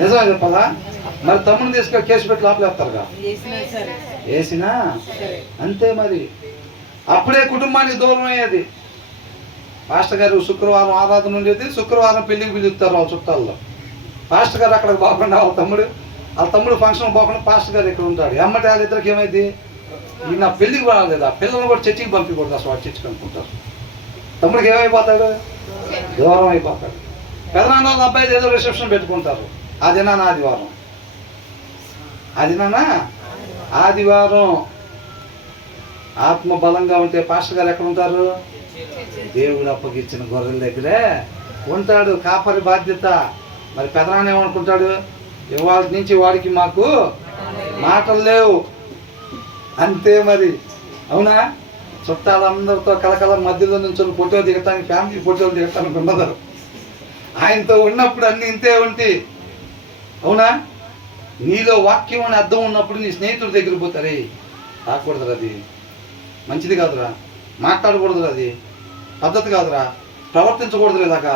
నిజమే చెప్పాలా? మరి తమ్ముడిని తీసుకొని కేసు పెట్టి లోపలేస్తారుగా, వేసినా అంతే. మరి అప్పుడే కుటుంబానికి దూరం అయ్యేది. పాస్టర్ గారు శుక్రవారం ఆరాధన ఉండేది, శుక్రవారం పెళ్లికి పిలుస్తారు వాళ్ళ చుట్టాల్లో. పాస్టర్ గారు అక్కడికి పోకుండా వాళ్ళ తమ్ముడు ఫంక్షన్ పోకుండా పాస్టర్ గారు ఇక్కడ ఉంటాడు. ఎమ్మటి వాళ్ళిద్దరికి ఏమైంది? ఈయన పెళ్లికి రాలేదా, పిల్లలు కూడా చర్చికి పంపించకూడదు, అసలు వాడు చర్చికి అనుకుంటారు. తమ్ముడికి ఏమైపోతాడు? దూరం అయిపోతాడు. పెదనాన్న వాళ్ళ అబ్బాయి ఏదో రిసెప్షన్ పెట్టుకుంటారు. అదినా ఆదివారం, అదినా ఆదివారం ఆత్మ బలంగా ఉంటే పాస్టర్ గారు ఎక్కడ ఉంటారు? దేవుడు అప్పగిచ్చిన గొర్రెల దగ్గరే ఉంటాడు, కాపరి బాధ్యత. మరి పెదనాన్న ఏమనుకుంటాడు? ఇవాళ నుంచి వాడికి మాకు మాటలు లేవు అంతే. మరి అవునా? చుట్టాలందరితో కలకల మధ్యలో నుంచి ఫోటో దిగటానికి, ఫ్యామిలీ ఫోటోలు దిగటానికి ఉండదు. ఆయనతో ఉన్నప్పుడు అన్ని ఇంతే ఉంటాయి. అవునా? నీలో వాక్యం అని అర్థం ఉన్నప్పుడు నీ స్నేహితుడి దగ్గర పోతారే, రాకూడదురా, అది మంచిది కాదురా, మాట్లాడకూడదురా, అది పద్ధతి కాదురా, ప్రవర్తించకూడదు ఇలాగా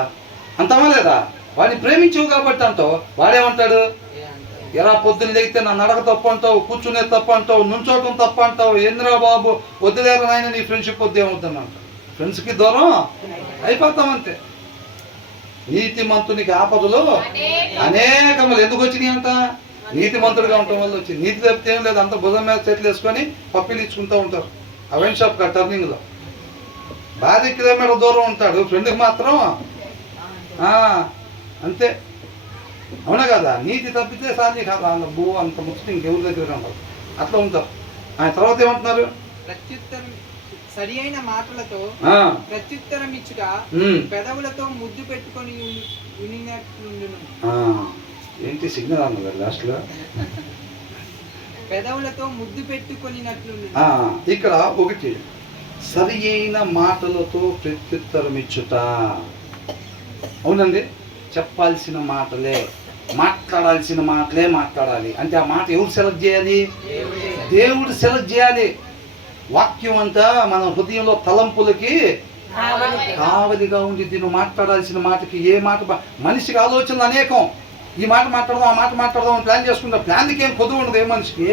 అంటావా లేదా? వాడిని ప్రేమించవు కాబట్టి అంటావు. వాడేమంటాడు? ఎలా పొద్దున్న లేగితే నా నడక తప్పు అంటావు, కూర్చునే తప్పు అంటావు, నుంచోటం తప్పు అంటావు, ఏంద్రా బాబు వద్దులేరా నాయన, నీ ఫ్రెండ్షిప్ వద్దు ఏమవుతుంది అంట. ఫ్రెండ్స్కి దూరం అయిపోతామంతే. నీతిమంతునికి ఆపదలు అనేకములు ఎందుకు వచ్చినాయి అంట? నీతిమంతుడిగా ఉండటం వల్ల వచ్చింది. నీతి తప్పితే ఏం లేదు, అంత భుజం మీద చేతులు వేసుకొని పప్పిలు ఇచ్చుకుంటూ ఉంటారు ఆ వైన్ షాప్ టర్నింగ్లో. భారీ కిలోమీటర్ దూరం ఉంటాడు, ఫ్రెండ్కి మాత్రం అంతే. అవునా కదా? నీతి తప్పితే సాధ్య కాదు, అంత భూ అంత ముచ్చట ఇంకెవరి దగ్గర ఉంటారు, అట్లా ఉంటారు. తర్వాత ఏమంటున్నారు? ప్రత్యుత్తరం సరి అయిన మాటలతో ప్రత్యుత్తరం ఇచ్చుట పెదవులతో ముద్దు పెట్టుకొని ఉన్నట్లుండును. ఏంటి సిగ్నల్ అన్నది లాస్ట్లో? పెదవులతో ముద్దు పెట్టుకొనినట్లుండును. ఇక్కడ ఒకటి, సరి అయిన మాటలతో ప్రత్యుత్తరం ఇచ్చుట. అవునండి, చెప్పాల్సిన మాటలే, మాట్లాడాల్సిన మాటలే మాట్లాడాలి. అంటే ఆ మాట ఎవరు సెలెక్ట్ చేయాలి? దేవుడు సెలెక్ట్ చేయాలి. వాక్యం అంతా మన హృదయంలో తలంపులకి కావలిగా ఉండి నువ్వు మాట్లాడాల్సిన మాటకి ఏ మాట. మనిషికి ఆలోచనలు అనేకం, ఈ మాట మాట్లాడదాం, ఆ మాట మాట్లాడదాం అని ప్లాన్ చేసుకుంటా. ప్లాన్కి ఏం కొద్దు ఉండదు ఏ మనిషికి.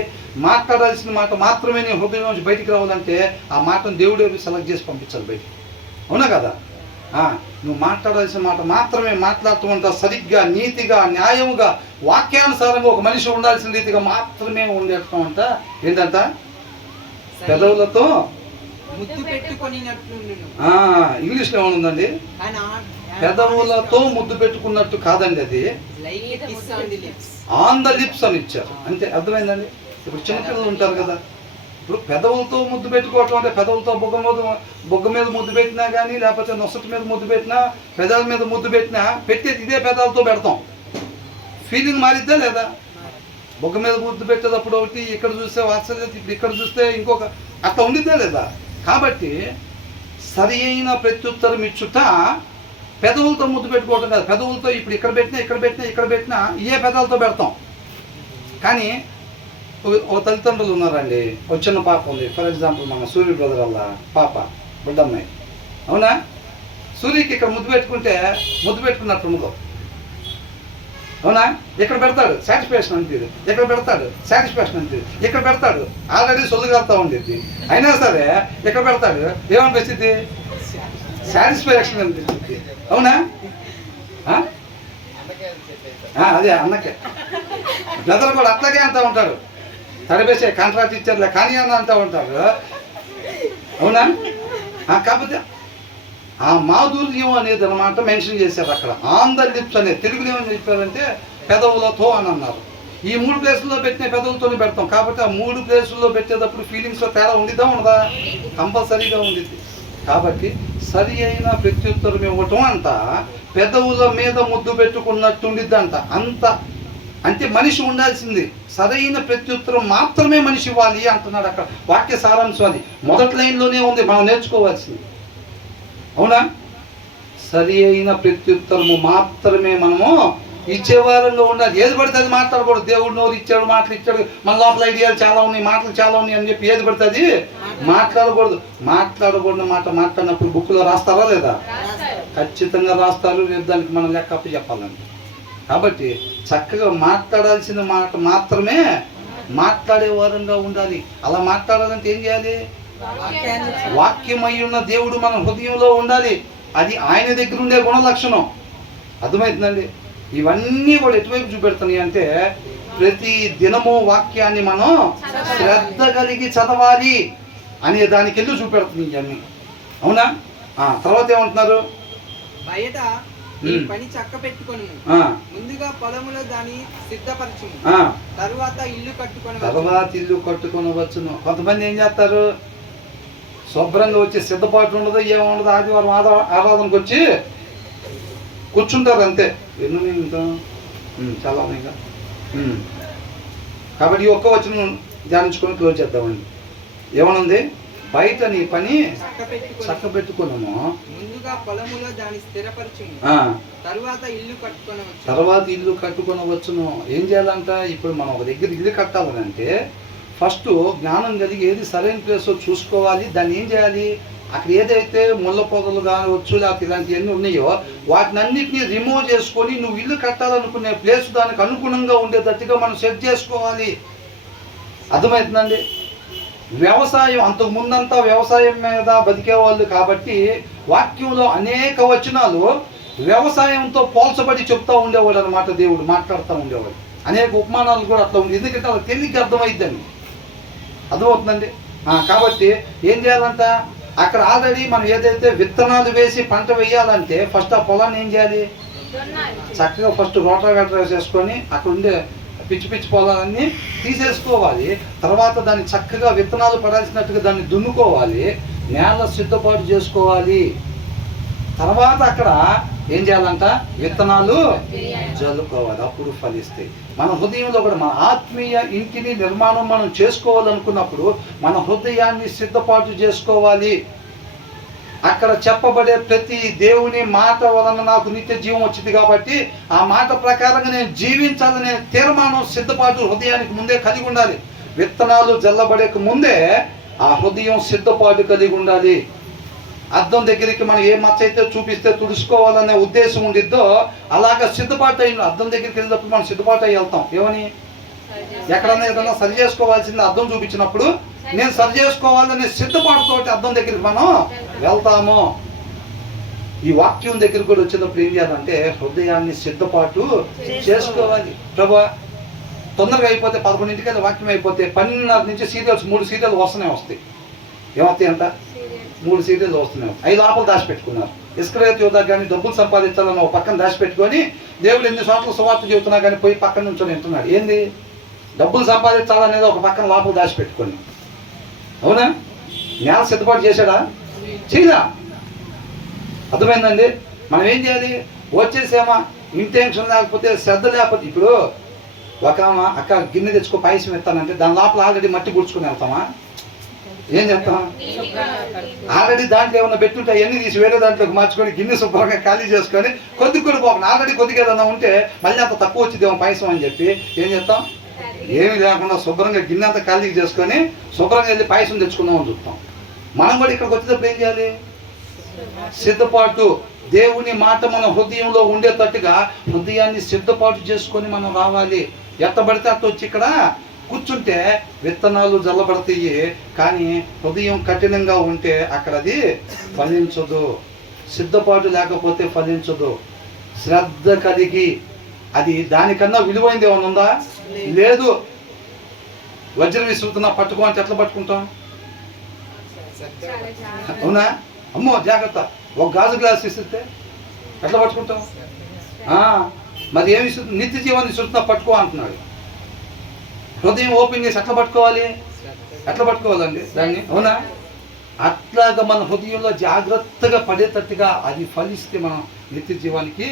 మాట్లాడాల్సిన మాట మాత్రమే నీ హృదయం నుంచి బయటికి రావాలంటే ఆ మాటను దేవుడే సెలెక్ట్ చేసి పంపించాలి బయటికి. అవునా కదా? నువ్వు మాట్లాడాల్సిన మాట మాత్రమే మాట్లాడుతూ ఉంటా. సరిగ్గా, నీతిగా, న్యాయముగా, వాక్యానుసారంగా ఒక మనిషి ఉండాల్సిన రీతిగా మాత్రమే ఉండేటం అంట. ఏంటంట? పెదవులతో ముద్దు పెట్టుకొనినట్లుండును. ఇంగ్లీష్లో ఏమనుందండి? పెదవులతో ముద్దు పెట్టుకున్నట్టు కాదండి, అది ఆన్ ద లిప్స్ అని ఇచ్చారు. అంటే అర్థమైందండి? ఇప్పుడు చిన్నపిల్లలు ఉంటారు కదా, ఇప్పుడు పెదవులతో ముద్దు పెట్టుకోవటం అంటే పెదవులతో బొగ్గ మీద ముద్దు పెట్టినా కానీ, లేకపోతే నొసటి మీద ముద్దు పెట్టినా, పెదాల మీద ముద్దు పెట్టినా, పెట్టేది ఇదే పెదాలతో పెడతాం. ఫీలింగ్ మారిద్దా లేదా? బొగ్గ మీద ముద్దు పెట్టేటప్పుడు ఒకటి, ఇక్కడ చూస్తే వాత్సల్యం, ఇప్పుడు ఇక్కడ చూస్తే ఇంకొక, అట్లా ఉండిద్దా లేదా? కాబట్టి సరి అయిన ప్రత్యుత్తరం ఇచ్చుట పెదవులతో ముద్దు పెట్టుకోవటం కాదు. పెదవులతో ఇప్పుడు ఇక్కడ పెట్టినా, ఇక్కడ పెట్టినా, ఇక్కడ పెట్టినా ఏ పెదాలతో పెడతాం. కానీ ఒక తల్లిదండ్రులు ఉన్నారండి, ఒక చిన్న పాప ఉంది. ఫర్ ఎగ్జాంపుల్ మన సూర్య బ్రదర్ వల్ల పాప, బుడ్డమ్మాయి. అవునా? సూర్యకి ఇక్కడ ముద్దు పెట్టుకున్నట్టు ఉండదు. అవునా? ఇక్కడ పెడతాడు, సాటిస్ఫాక్షన్ అంతేది. ఇక్కడ పెడతాడు, సాటిస్ఫాక్షన్ అంతేది. ఇక్కడ పెడతాడు, ఆల్రెడీ సొల్లుగారుతూ ఉండేది. అయినా సరే ఇక్కడ పెడతాడు, ఏమనిపిస్తుంది? సాటిస్ఫాక్షన్ అనిపిస్తుంది. అవునా? అదే అన్నకే బ్రదర్ కూడా అట్లాగే అంటూ ఉంటాడు. తడిపేసే కాంట్రాక్ట్ ఇచ్చారులే కానీ అని అంటూ ఉంటాడు. అవునా? కాకపోతే ఆ మాధుర్యం అనేది అనమాట మెన్షన్ చేశారు అక్కడ. ఆన్ ద లిప్స్ అనేది తెలుగులో ఏమని చెప్పారంటే పెదవులతో అని అన్నారు. ఈ 3 ప్లేసుల్లో పెట్టిన పెదవులతోనే పెడతాం. కాబట్టి ఆ 3 ప్లేసుల్లో పెట్టేటప్పుడు ఫీలింగ్స్లో తేడా ఉండిద్దా ఉండదా? కంపల్సరీగా ఉండిద్ది. కాబట్టి సరి అయిన ప్రత్యుత్తరం ఇవ్వటం అంట పెదవుల మీద ముద్దు పెట్టుకున్నట్టు ఉండిద్దంట. అంటే మనిషి ఉండాల్సింది సరైన ప్రత్యుత్తరం మాత్రమే మనిషి ఇవ్వాలి అంటున్నాడు అక్కడ. వాక్య సారాంశం అది మొదటి లైన్లోనే ఉంది, మనం నేర్చుకోవాల్సింది. అవునా? సరి అయిన ప్రత్యుత్తరము మాత్రమే మనము ఇచ్చేవారంగా ఉండాలి. ఏది పడితే అది మాట్లాడకూడదు. దేవుడు నోరు ఇచ్చాడు, మాటలు ఇచ్చాడు, మన లోపల ఐడియాలు చాలా ఉన్నాయి, మాటలు చాలా ఉన్నాయి అని చెప్పి ఏది పడితే అది మాట్లాడకూడదు. మాట్లాడకూడదు మాట మాట్లాడినప్పుడు బుక్లో రాస్తారా లేదా? ఖచ్చితంగా రాస్తారు. రేపు దానికి మనం లెక్క అప్పు చెప్పాలండి. కాబట్టి చక్కగా మాట్లాడాల్సిన మాట మాత్రమే మాట్లాడే వారంగా ఉండాలి. అలా మాట్లాడాలంటే ఏం చేయాలి? వాక్యమై ఉన్న దేవుడు మన హృదయంలో ఉండాలి. అది ఆయన దగ్గర ఉండే గుణలక్షణం. అర్థమవుతుందండి? ఇవన్నీ కూడా ఎటువైపు చూపెడుతున్నాయి అంటే ప్రతి దినము వాక్యాన్ని మనం శ్రద్ధ కలిగి చదవాలి అనే దానికి వెళ్ళి చూపెడుతుంది ఇవన్నీ. అవునా? తర్వాత ఏమంటున్నారు? బయట పని చక్క పెట్టుకొని ముందుగా పొలములో దాన్ని సిద్ధపరచును, తర్వాత ఇల్లు కట్టుకొనవచ్చును. కొంతమంది ఏం చేస్తారు? శుభ్రంగా వచ్చి సిద్ధపాటు ఉండదు, ఏముండదు, ఆదివారం ఆరాధనకు వచ్చి కూర్చుంటారు అంతే. ఎన్ని ఇంకా చాలా ఉన్నాయి ఇంకా. కాబట్టి ఈ ఒక్క వచనం ధ్యానించుకొని క్లోజ్ చేద్దామండి. ఏమనుంది? బయట నీ పని చక్కబెట్టుకొని చక్కబెట్టుకున్నాము. ముందుగా పొలములో దాన్ని స్థిరపరచుము. తరువాత ఇల్లు కట్టుకొనవచ్చు. తర్వాత ఇల్లు కట్టుకొనవచ్చును. ఏం చేయాలంట? ఇప్పుడు మనం ఒక దగ్గర ఇల్లు కట్టాలంటే ఫస్ట్ జ్ఞానం కలిగి ఏది సరైన ప్లేస్ చూసుకోవాలి. దాన్ని ఏం చేయాలి? అక్కడ ఏదైతే ముళ్ళ పొదలు కావచ్చు లేకపోతే ఇలాంటివన్నీ ఉన్నాయో వాటిని అన్నిటినీ రిమూవ్ చేసుకొని నువ్వు ఇల్లు కట్టాలనుకునే ప్లేస్ దానికి అనుగుణంగా ఉండేటట్టుగా మనం సెట్ చేసుకోవాలి. అర్థమవుతుందండి? వ్యవసాయం అంతకు ముందంతా వ్యవసాయం మీద బతికేవాళ్ళు కాబట్టి వాక్యంలో అనేక వచనాలు వ్యవసాయంతో పోల్చబడి చెప్తూ ఉండేవాడు అనమాట. దేవుడు మాట్లాడుతూ ఉండేవాడు. అనేక ఉపమానాలు కూడా అట్లా ఉంది. ఎందుకంటే వాళ్ళకి తెలియక అర్థమైద్దండి. అర్థమవుతుందండి? కాబట్టి ఏం చేయాలంట? అక్కడ ఆల్రెడీ మనం ఏదైతే విత్తనాలు వేసి పంట వేయాలంటే ఫస్ట్ ఆ పొలాన్ని ఏం చేయాలి? చక్కగా ఫస్ట్ రోటావేటర్ వేసేసుకొని అక్కడ ఉండే పిచ్చి పిచ్చి పొలాలన్నీ తీసేసుకోవాలి. తర్వాత దాన్ని చక్కగా విత్తనాలు పడాల్సినట్టుగా దాన్ని దున్నుకోవాలి. నేల సిద్ధపాటు చేసుకోవాలి. తర్వాత అక్కడ ఏం చేయాలంట? విత్తనాలు జల్లుకోవాలి. అప్పుడు ఫలిస్తాయి. మన హృదయంలో కూడా మన ఆత్మీయ ఇంటిని నిర్మాణం మనం చేసుకోవాలనుకున్నప్పుడు మన హృదయాన్ని సిద్ధపాటు చేసుకోవాలి. అక్కడ చెప్పబడే ప్రతి దేవుని మాట వలన నాకు నిత్య జీవం వచ్చింది కాబట్టి ఆ మాట ప్రకారంగా నేను జీవించాలనే తీర్మానం సిద్ధపాటు హృదయానికి ముందే కలిగి ఉండాలి. విత్తనాలు జల్లబడేక ముందే ఆ హృదయం సిద్ధపాటు కలిగి ఉండాలి. అద్దం దగ్గరికి మనం ఏ మచ్చ అయితే చూపిస్తే తుడుచుకోవాలనే ఉద్దేశం ఉండిద్దో అలాగా సిద్ధపాటు అయిన అద్దం దగ్గరికి వెళ్ళినప్పుడు మనం సిద్ధపాటు అయ్యి వెళ్తాం. ఏమని? ఎక్కడన్నా ఏదన్నా సరి చేసుకోవాల్సింది అద్దం చూపించినప్పుడు నేను సరి చేసుకోవాలనే సిద్ధపాటుతోటి అద్దం దగ్గరికి మనం వెళ్తాము. ఈ వాక్యం దగ్గర కూడా వచ్చేటప్పుడు ఏం చేయాలంటే హృదయాన్ని సిద్ధపాటు చేసుకోవాలి. ప్రభా తొందరగా అయిపోతే 11ంటికి వాక్యం అయిపోతే 12:30 నుంచి సీరియల్స్ 3 సీరియల్ వస్తాయి. ఏమవుతాయి అంట? 3 సీరియల్ వస్తున్నాయి. 5 ఆపలు దాచిపెట్టుకున్నారు. ఇస్కరియోతు యోధా కానీ డబ్బులు సంపాదించాలని ఒక పక్కన దాచిపెట్టుకొని దేవుడు ఎన్ని చోట్ల సువార్త చెబుతున్నా కానీ పోయి పక్కన నుంచి వింటున్నాడు. ఏంది? డబ్బులు సంపాదించాలనేది ఒక పక్కన లోపల దాచిపెట్టుకొని. అవునా? నేల సిద్ధపాటు చేశాడా? చేయలా. అర్థమైందండి? మనం ఏం చేయాలి? వచ్చేసేమా ఇంటెన్షన్ లేకపోతే శ్రద్ధ లేకపోతే ఇప్పుడు ఒక అక్క గిన్నె తెచ్చుకో పాయసం ఇస్తానంటే దాని లోపల ఆల్రెడీ మట్టి పుడుచుకొని వెళ్తామా? ఏం చేస్తాం? ఆల్రెడీ దాంట్లో ఏమన్నా పెట్టుంటే అవన్నీ తీసి వేరే దాంట్లోకి మార్చుకొని గిన్నె శుభ్రంగా ఖాళీ చేసుకొని కొద్ది కూడా పోకుండా ఆల్రెడీ కొద్దిగా ఏదన్నా ఉంటే మళ్ళీ అంత తక్కువ వచ్చిందేమో పాయసం అని చెప్పి ఏం చేస్తాం? ఏమి లేకుండా శుభ్రంగా గిన్నె అంతా ఖాళీ చేసుకొని శుభ్రంగా వెళ్ళి పాయసం తెచ్చుకుందామని చూస్తాం. మనం కూడా ఇక్కడికి వచ్చేటప్పుడు ఏం చేయాలి? సిద్ధపాటు. దేవుని మాట మన హృదయంలో ఉండేటట్టుగా హృదయాన్ని సిద్ధపాటు చేసుకొని మనం రావాలి. ఎత్తబడితే అట్ట వచ్చి ఇక్కడ కూర్చుంటే విత్తనాలు జల్లబడతాయి. కానీ హృదయం కఠినంగా ఉంటే అక్కడ అది ఫలించదు. సిద్ధపాటు లేకపోతే ఫలించదు. శ్రద్ధ కలిగి అది దానికన్నా విలువైంది ఏమైనా ఉందా? లేదు. వజ్రం విసురుతున్నా పట్టుకో అంటే ఎట్లా పట్టుకుంటాం? అవునా? అమ్మో జాగ్రత్త. ఒక గాజు గ్లాస్ విసిరితే ఎట్లా పట్టుకుంటాం? మరి ఏమి విసురు? నిత్య జీవాన్ని విసురుతున్నా పట్టుకో అంటున్నాడు. హృదయం ఓపెన్ చేసి ఎట్లా పట్టుకోవాలి? ఎట్లా పట్టుకోవాలండి దాన్ని? అవునా? అట్లాగా మన హృదయంలో జాగ్రత్తగా పడేటట్టుగా అది ఫలిస్తే మనం నిత్య జీవానికి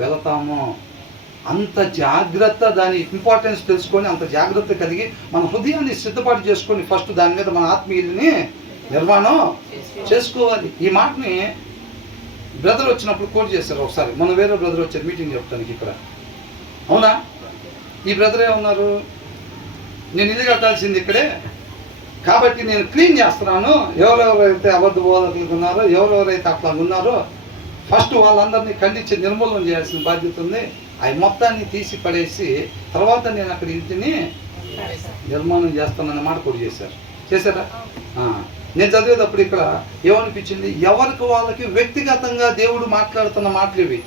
వెళతాము. అంత జాగ్రత్త దాని ఇంపార్టెన్స్ తెలుసుకొని అంత జాగ్రత్త కలిగి మన హృదయాన్ని సిద్ధపాటు చేసుకొని ఫస్ట్ దాని మీద మన ఆత్మీయుల్ని నిర్మాణం చేసుకోవాలి. ఈ మాటని బ్రదర్ వచ్చినప్పుడు కోట్ చేశారు ఒకసారి. మన వేరే బ్రదర్ వచ్చారు మీటింగ్ చెప్పడానికి ఇక్కడ. అవునా? ఈ బ్రదర్ ఏమన్నారు? నేను ఇల్లు కట్టాల్సింది ఇక్కడే కాబట్టి నేను క్లీన్ చేస్తున్నాను. ఎవరెవరైతే అబద్ధ బోధకులు ఉన్నారో ఎవరెవరైతే అట్లా ఉన్నారో ఫస్ట్ వాళ్ళందరినీ ఖండించి నిర్మూలన చేయాల్సిన బాధ్యత ఉంది. అవి మొత్తాన్ని తీసి పడేసి తర్వాత నేను అక్కడ ఇంటిని నిర్మాణం చేస్తానన్న మాట కూడా చేశారా? నేను చదివేటప్పుడు ఇక్కడ ఏమనిపించింది? ఎవరికి వాళ్ళకి వ్యక్తిగతంగా దేవుడు మాట్లాడుతున్న మాటలు ఇవి.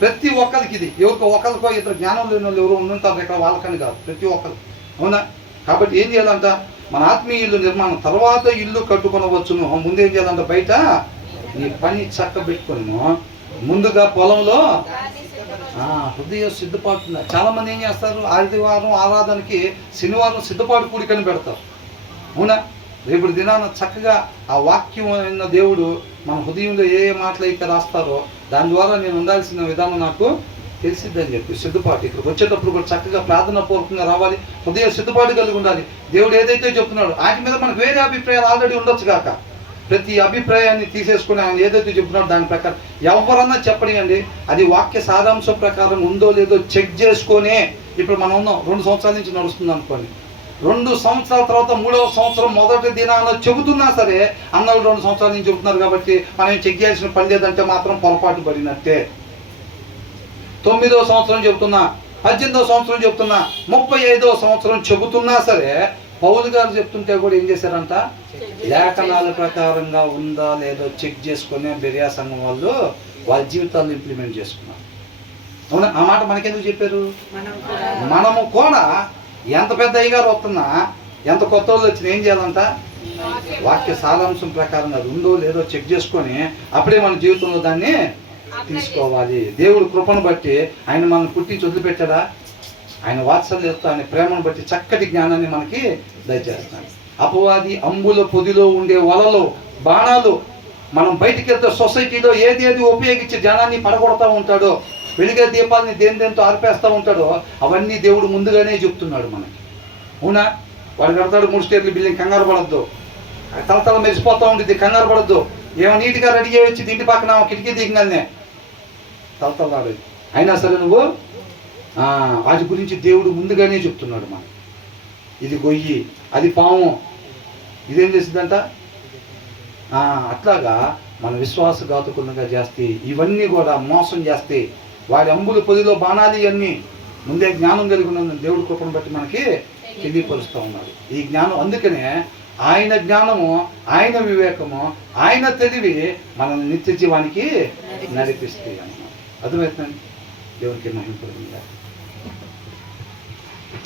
ప్రతి ఒక్కరికి ఇది. ఎవరికో ఒకరికో ఇతర జ్ఞానం లేని వాళ్ళు ఎవరు ఉండుంటారు ఇక్కడ, వాళ్ళకని కాదు, ప్రతి ఒక్కరు. అవునా? కాబట్టి ఏం చేయాలంట? మన ఆత్మీయ ఇల్లు నిర్మాణం తర్వాత ఇల్లు కట్టుకొనవచ్చును. ముందు ఏం చేయాలంట? బయట నీ పని చక్కబెట్టుకును. ముందుగా పొలంలో హృదయ సిద్ధపాటు. చాలా మంది ఏం చేస్తారు? ఆదివారం ఆరాధనకి శనివారం సిద్ధపాటు కూడికని పెడతారు. అవునా? రేపు దినాన చక్కగా ఆ వాక్యం అయిన దేవుడు మన హృదయంలో ఏ మాటలు అయితే రాస్తారో దాని ద్వారా నేను ఉండాల్సిన విధానం నాకు తెలిసిద్దని చెప్పి సిద్ధపాటు ఇక్కడికి వచ్చేటప్పుడు కూడా చక్కగా ప్రార్థన పూర్వకంగా రావాలి, హృదయ సిద్ధపాటు కలిగి ఉండాలి. దేవుడు ఏదైతే చెప్తున్నాడు వాటి మీద మనకు వేరే అభిప్రాయాలు ఆల్రెడీ ఉండొచ్చు కాక, ప్రతి అభిప్రాయాన్ని తీసేసుకుని ఆయన ఏదైతే చెప్తున్నాడో దాని ప్రకారం ఎవరన్నా చెప్పనియండి, అది వాక్య సారాంశం ప్రకారం ఉందో లేదో చెక్ చేసుకొనే. ఇప్పుడు మనం ఉన్నాం 2 సంవత్సరాల నుంచి నడుస్తుంది అనుకోండి, 2 సంవత్సరాల తర్వాత 3వ సంవత్సరం మొదటి దినాన చెబుతున్నా సరే అన్నలు 2 సంవత్సరాల నుంచి చెబుతున్నారు కాబట్టి మనం చెక్ చేయాల్సిన పని లేదంటే మాత్రం పొరపాటు పడినట్టే. 9వ సంవత్సరం చెబుతున్నా, 18వ సంవత్సరం చెబుతున్నా, 35వ సంవత్సరం చెబుతున్నా సరే పౌలు గారు చెప్తుంటే కూడా ఏం చేశారంట, లేఖనాల ప్రకారంగా ఉందా లేదో చెక్ చేసుకునే బెరియా సంఘం వాళ్ళు వాళ్ళ జీవితాల్లో ఇంప్లిమెంట్ చేసుకున్నారు. అవునా? ఆ మాట మనకెందుకు చెప్పారు? మనము కూడా ఎంత పెద్ద అయ్యగారు వస్తున్నా, ఎంత కొత్త వాళ్ళు వచ్చినా ఏం చేయాలంట, వాక్య సారాంశం ప్రకారంగా అది ఉందో లేదో చెక్ చేసుకొని అప్పుడే మన జీవితంలో దాన్ని తీసుకోవాలి. దేవుడు కృపను బట్టి ఆయన మనల్ని పుట్టించి వదిలిపెట్టాడా? ఆయన వాత్సల్యంతో ఆయన ప్రేమను బట్టి చక్కటి జ్ఞానాన్ని మనకి దయచేస్తాడు. అపవాది అంబుల పొదిలో ఉండే వలలు, బాణాలు మనం బయటికి వెళ్తే సొసైటీలో ఏది ఉపయోగించి జనాన్ని పడగొడతా ఉంటాడో, వెలిగే దీపాలని దేనితో ఆర్పేస్తూ ఉంటాడో అవన్నీ దేవుడు ముందుగానే చెప్తున్నాడు మనకి. అవునా? వాడు కడతాడు 3 స్టేర్ల బిల్డింగ్, కంగారు పడద్దు. తలతల మెరిసిపోతూ ఉంటుంది, కంగారు పడద్దు. ఏమో నీట్గా రెడీ చేయొచ్చి ఇంటి పక్కన కిటికీ దిగగానే తలతలాడు. అయినా సరే నువ్వు వాటి గురించి దేవుడు ముందుగానే చెప్తున్నాడు మనకి. ఇది గొయ్యి, అది పాము, ఇదేం చేసిందంట. అట్లాగా మన విశ్వాసఘాతుకులుగా చేస్తే, ఇవన్నీ కూడా మోసం చేస్తే, వాడి అంబుల పొదిలో బాణాలు ఇవన్నీ ముందే జ్ఞానం కలిగి ఉన్న దేవుడి కృపను బట్టి మనకి తెలియపరుస్తూ ఉన్నాడు. ఈ జ్ఞానం అందుకనే ఆయన జ్ఞానము, ఆయన వివేకము, ఆయన తెలివి మనల్ని నిత్య జీవానికి నడిపిస్తాయి అన్నమాట. అర్థమవుతుందండి? దేవునికి మహిమ కలుగును గాక.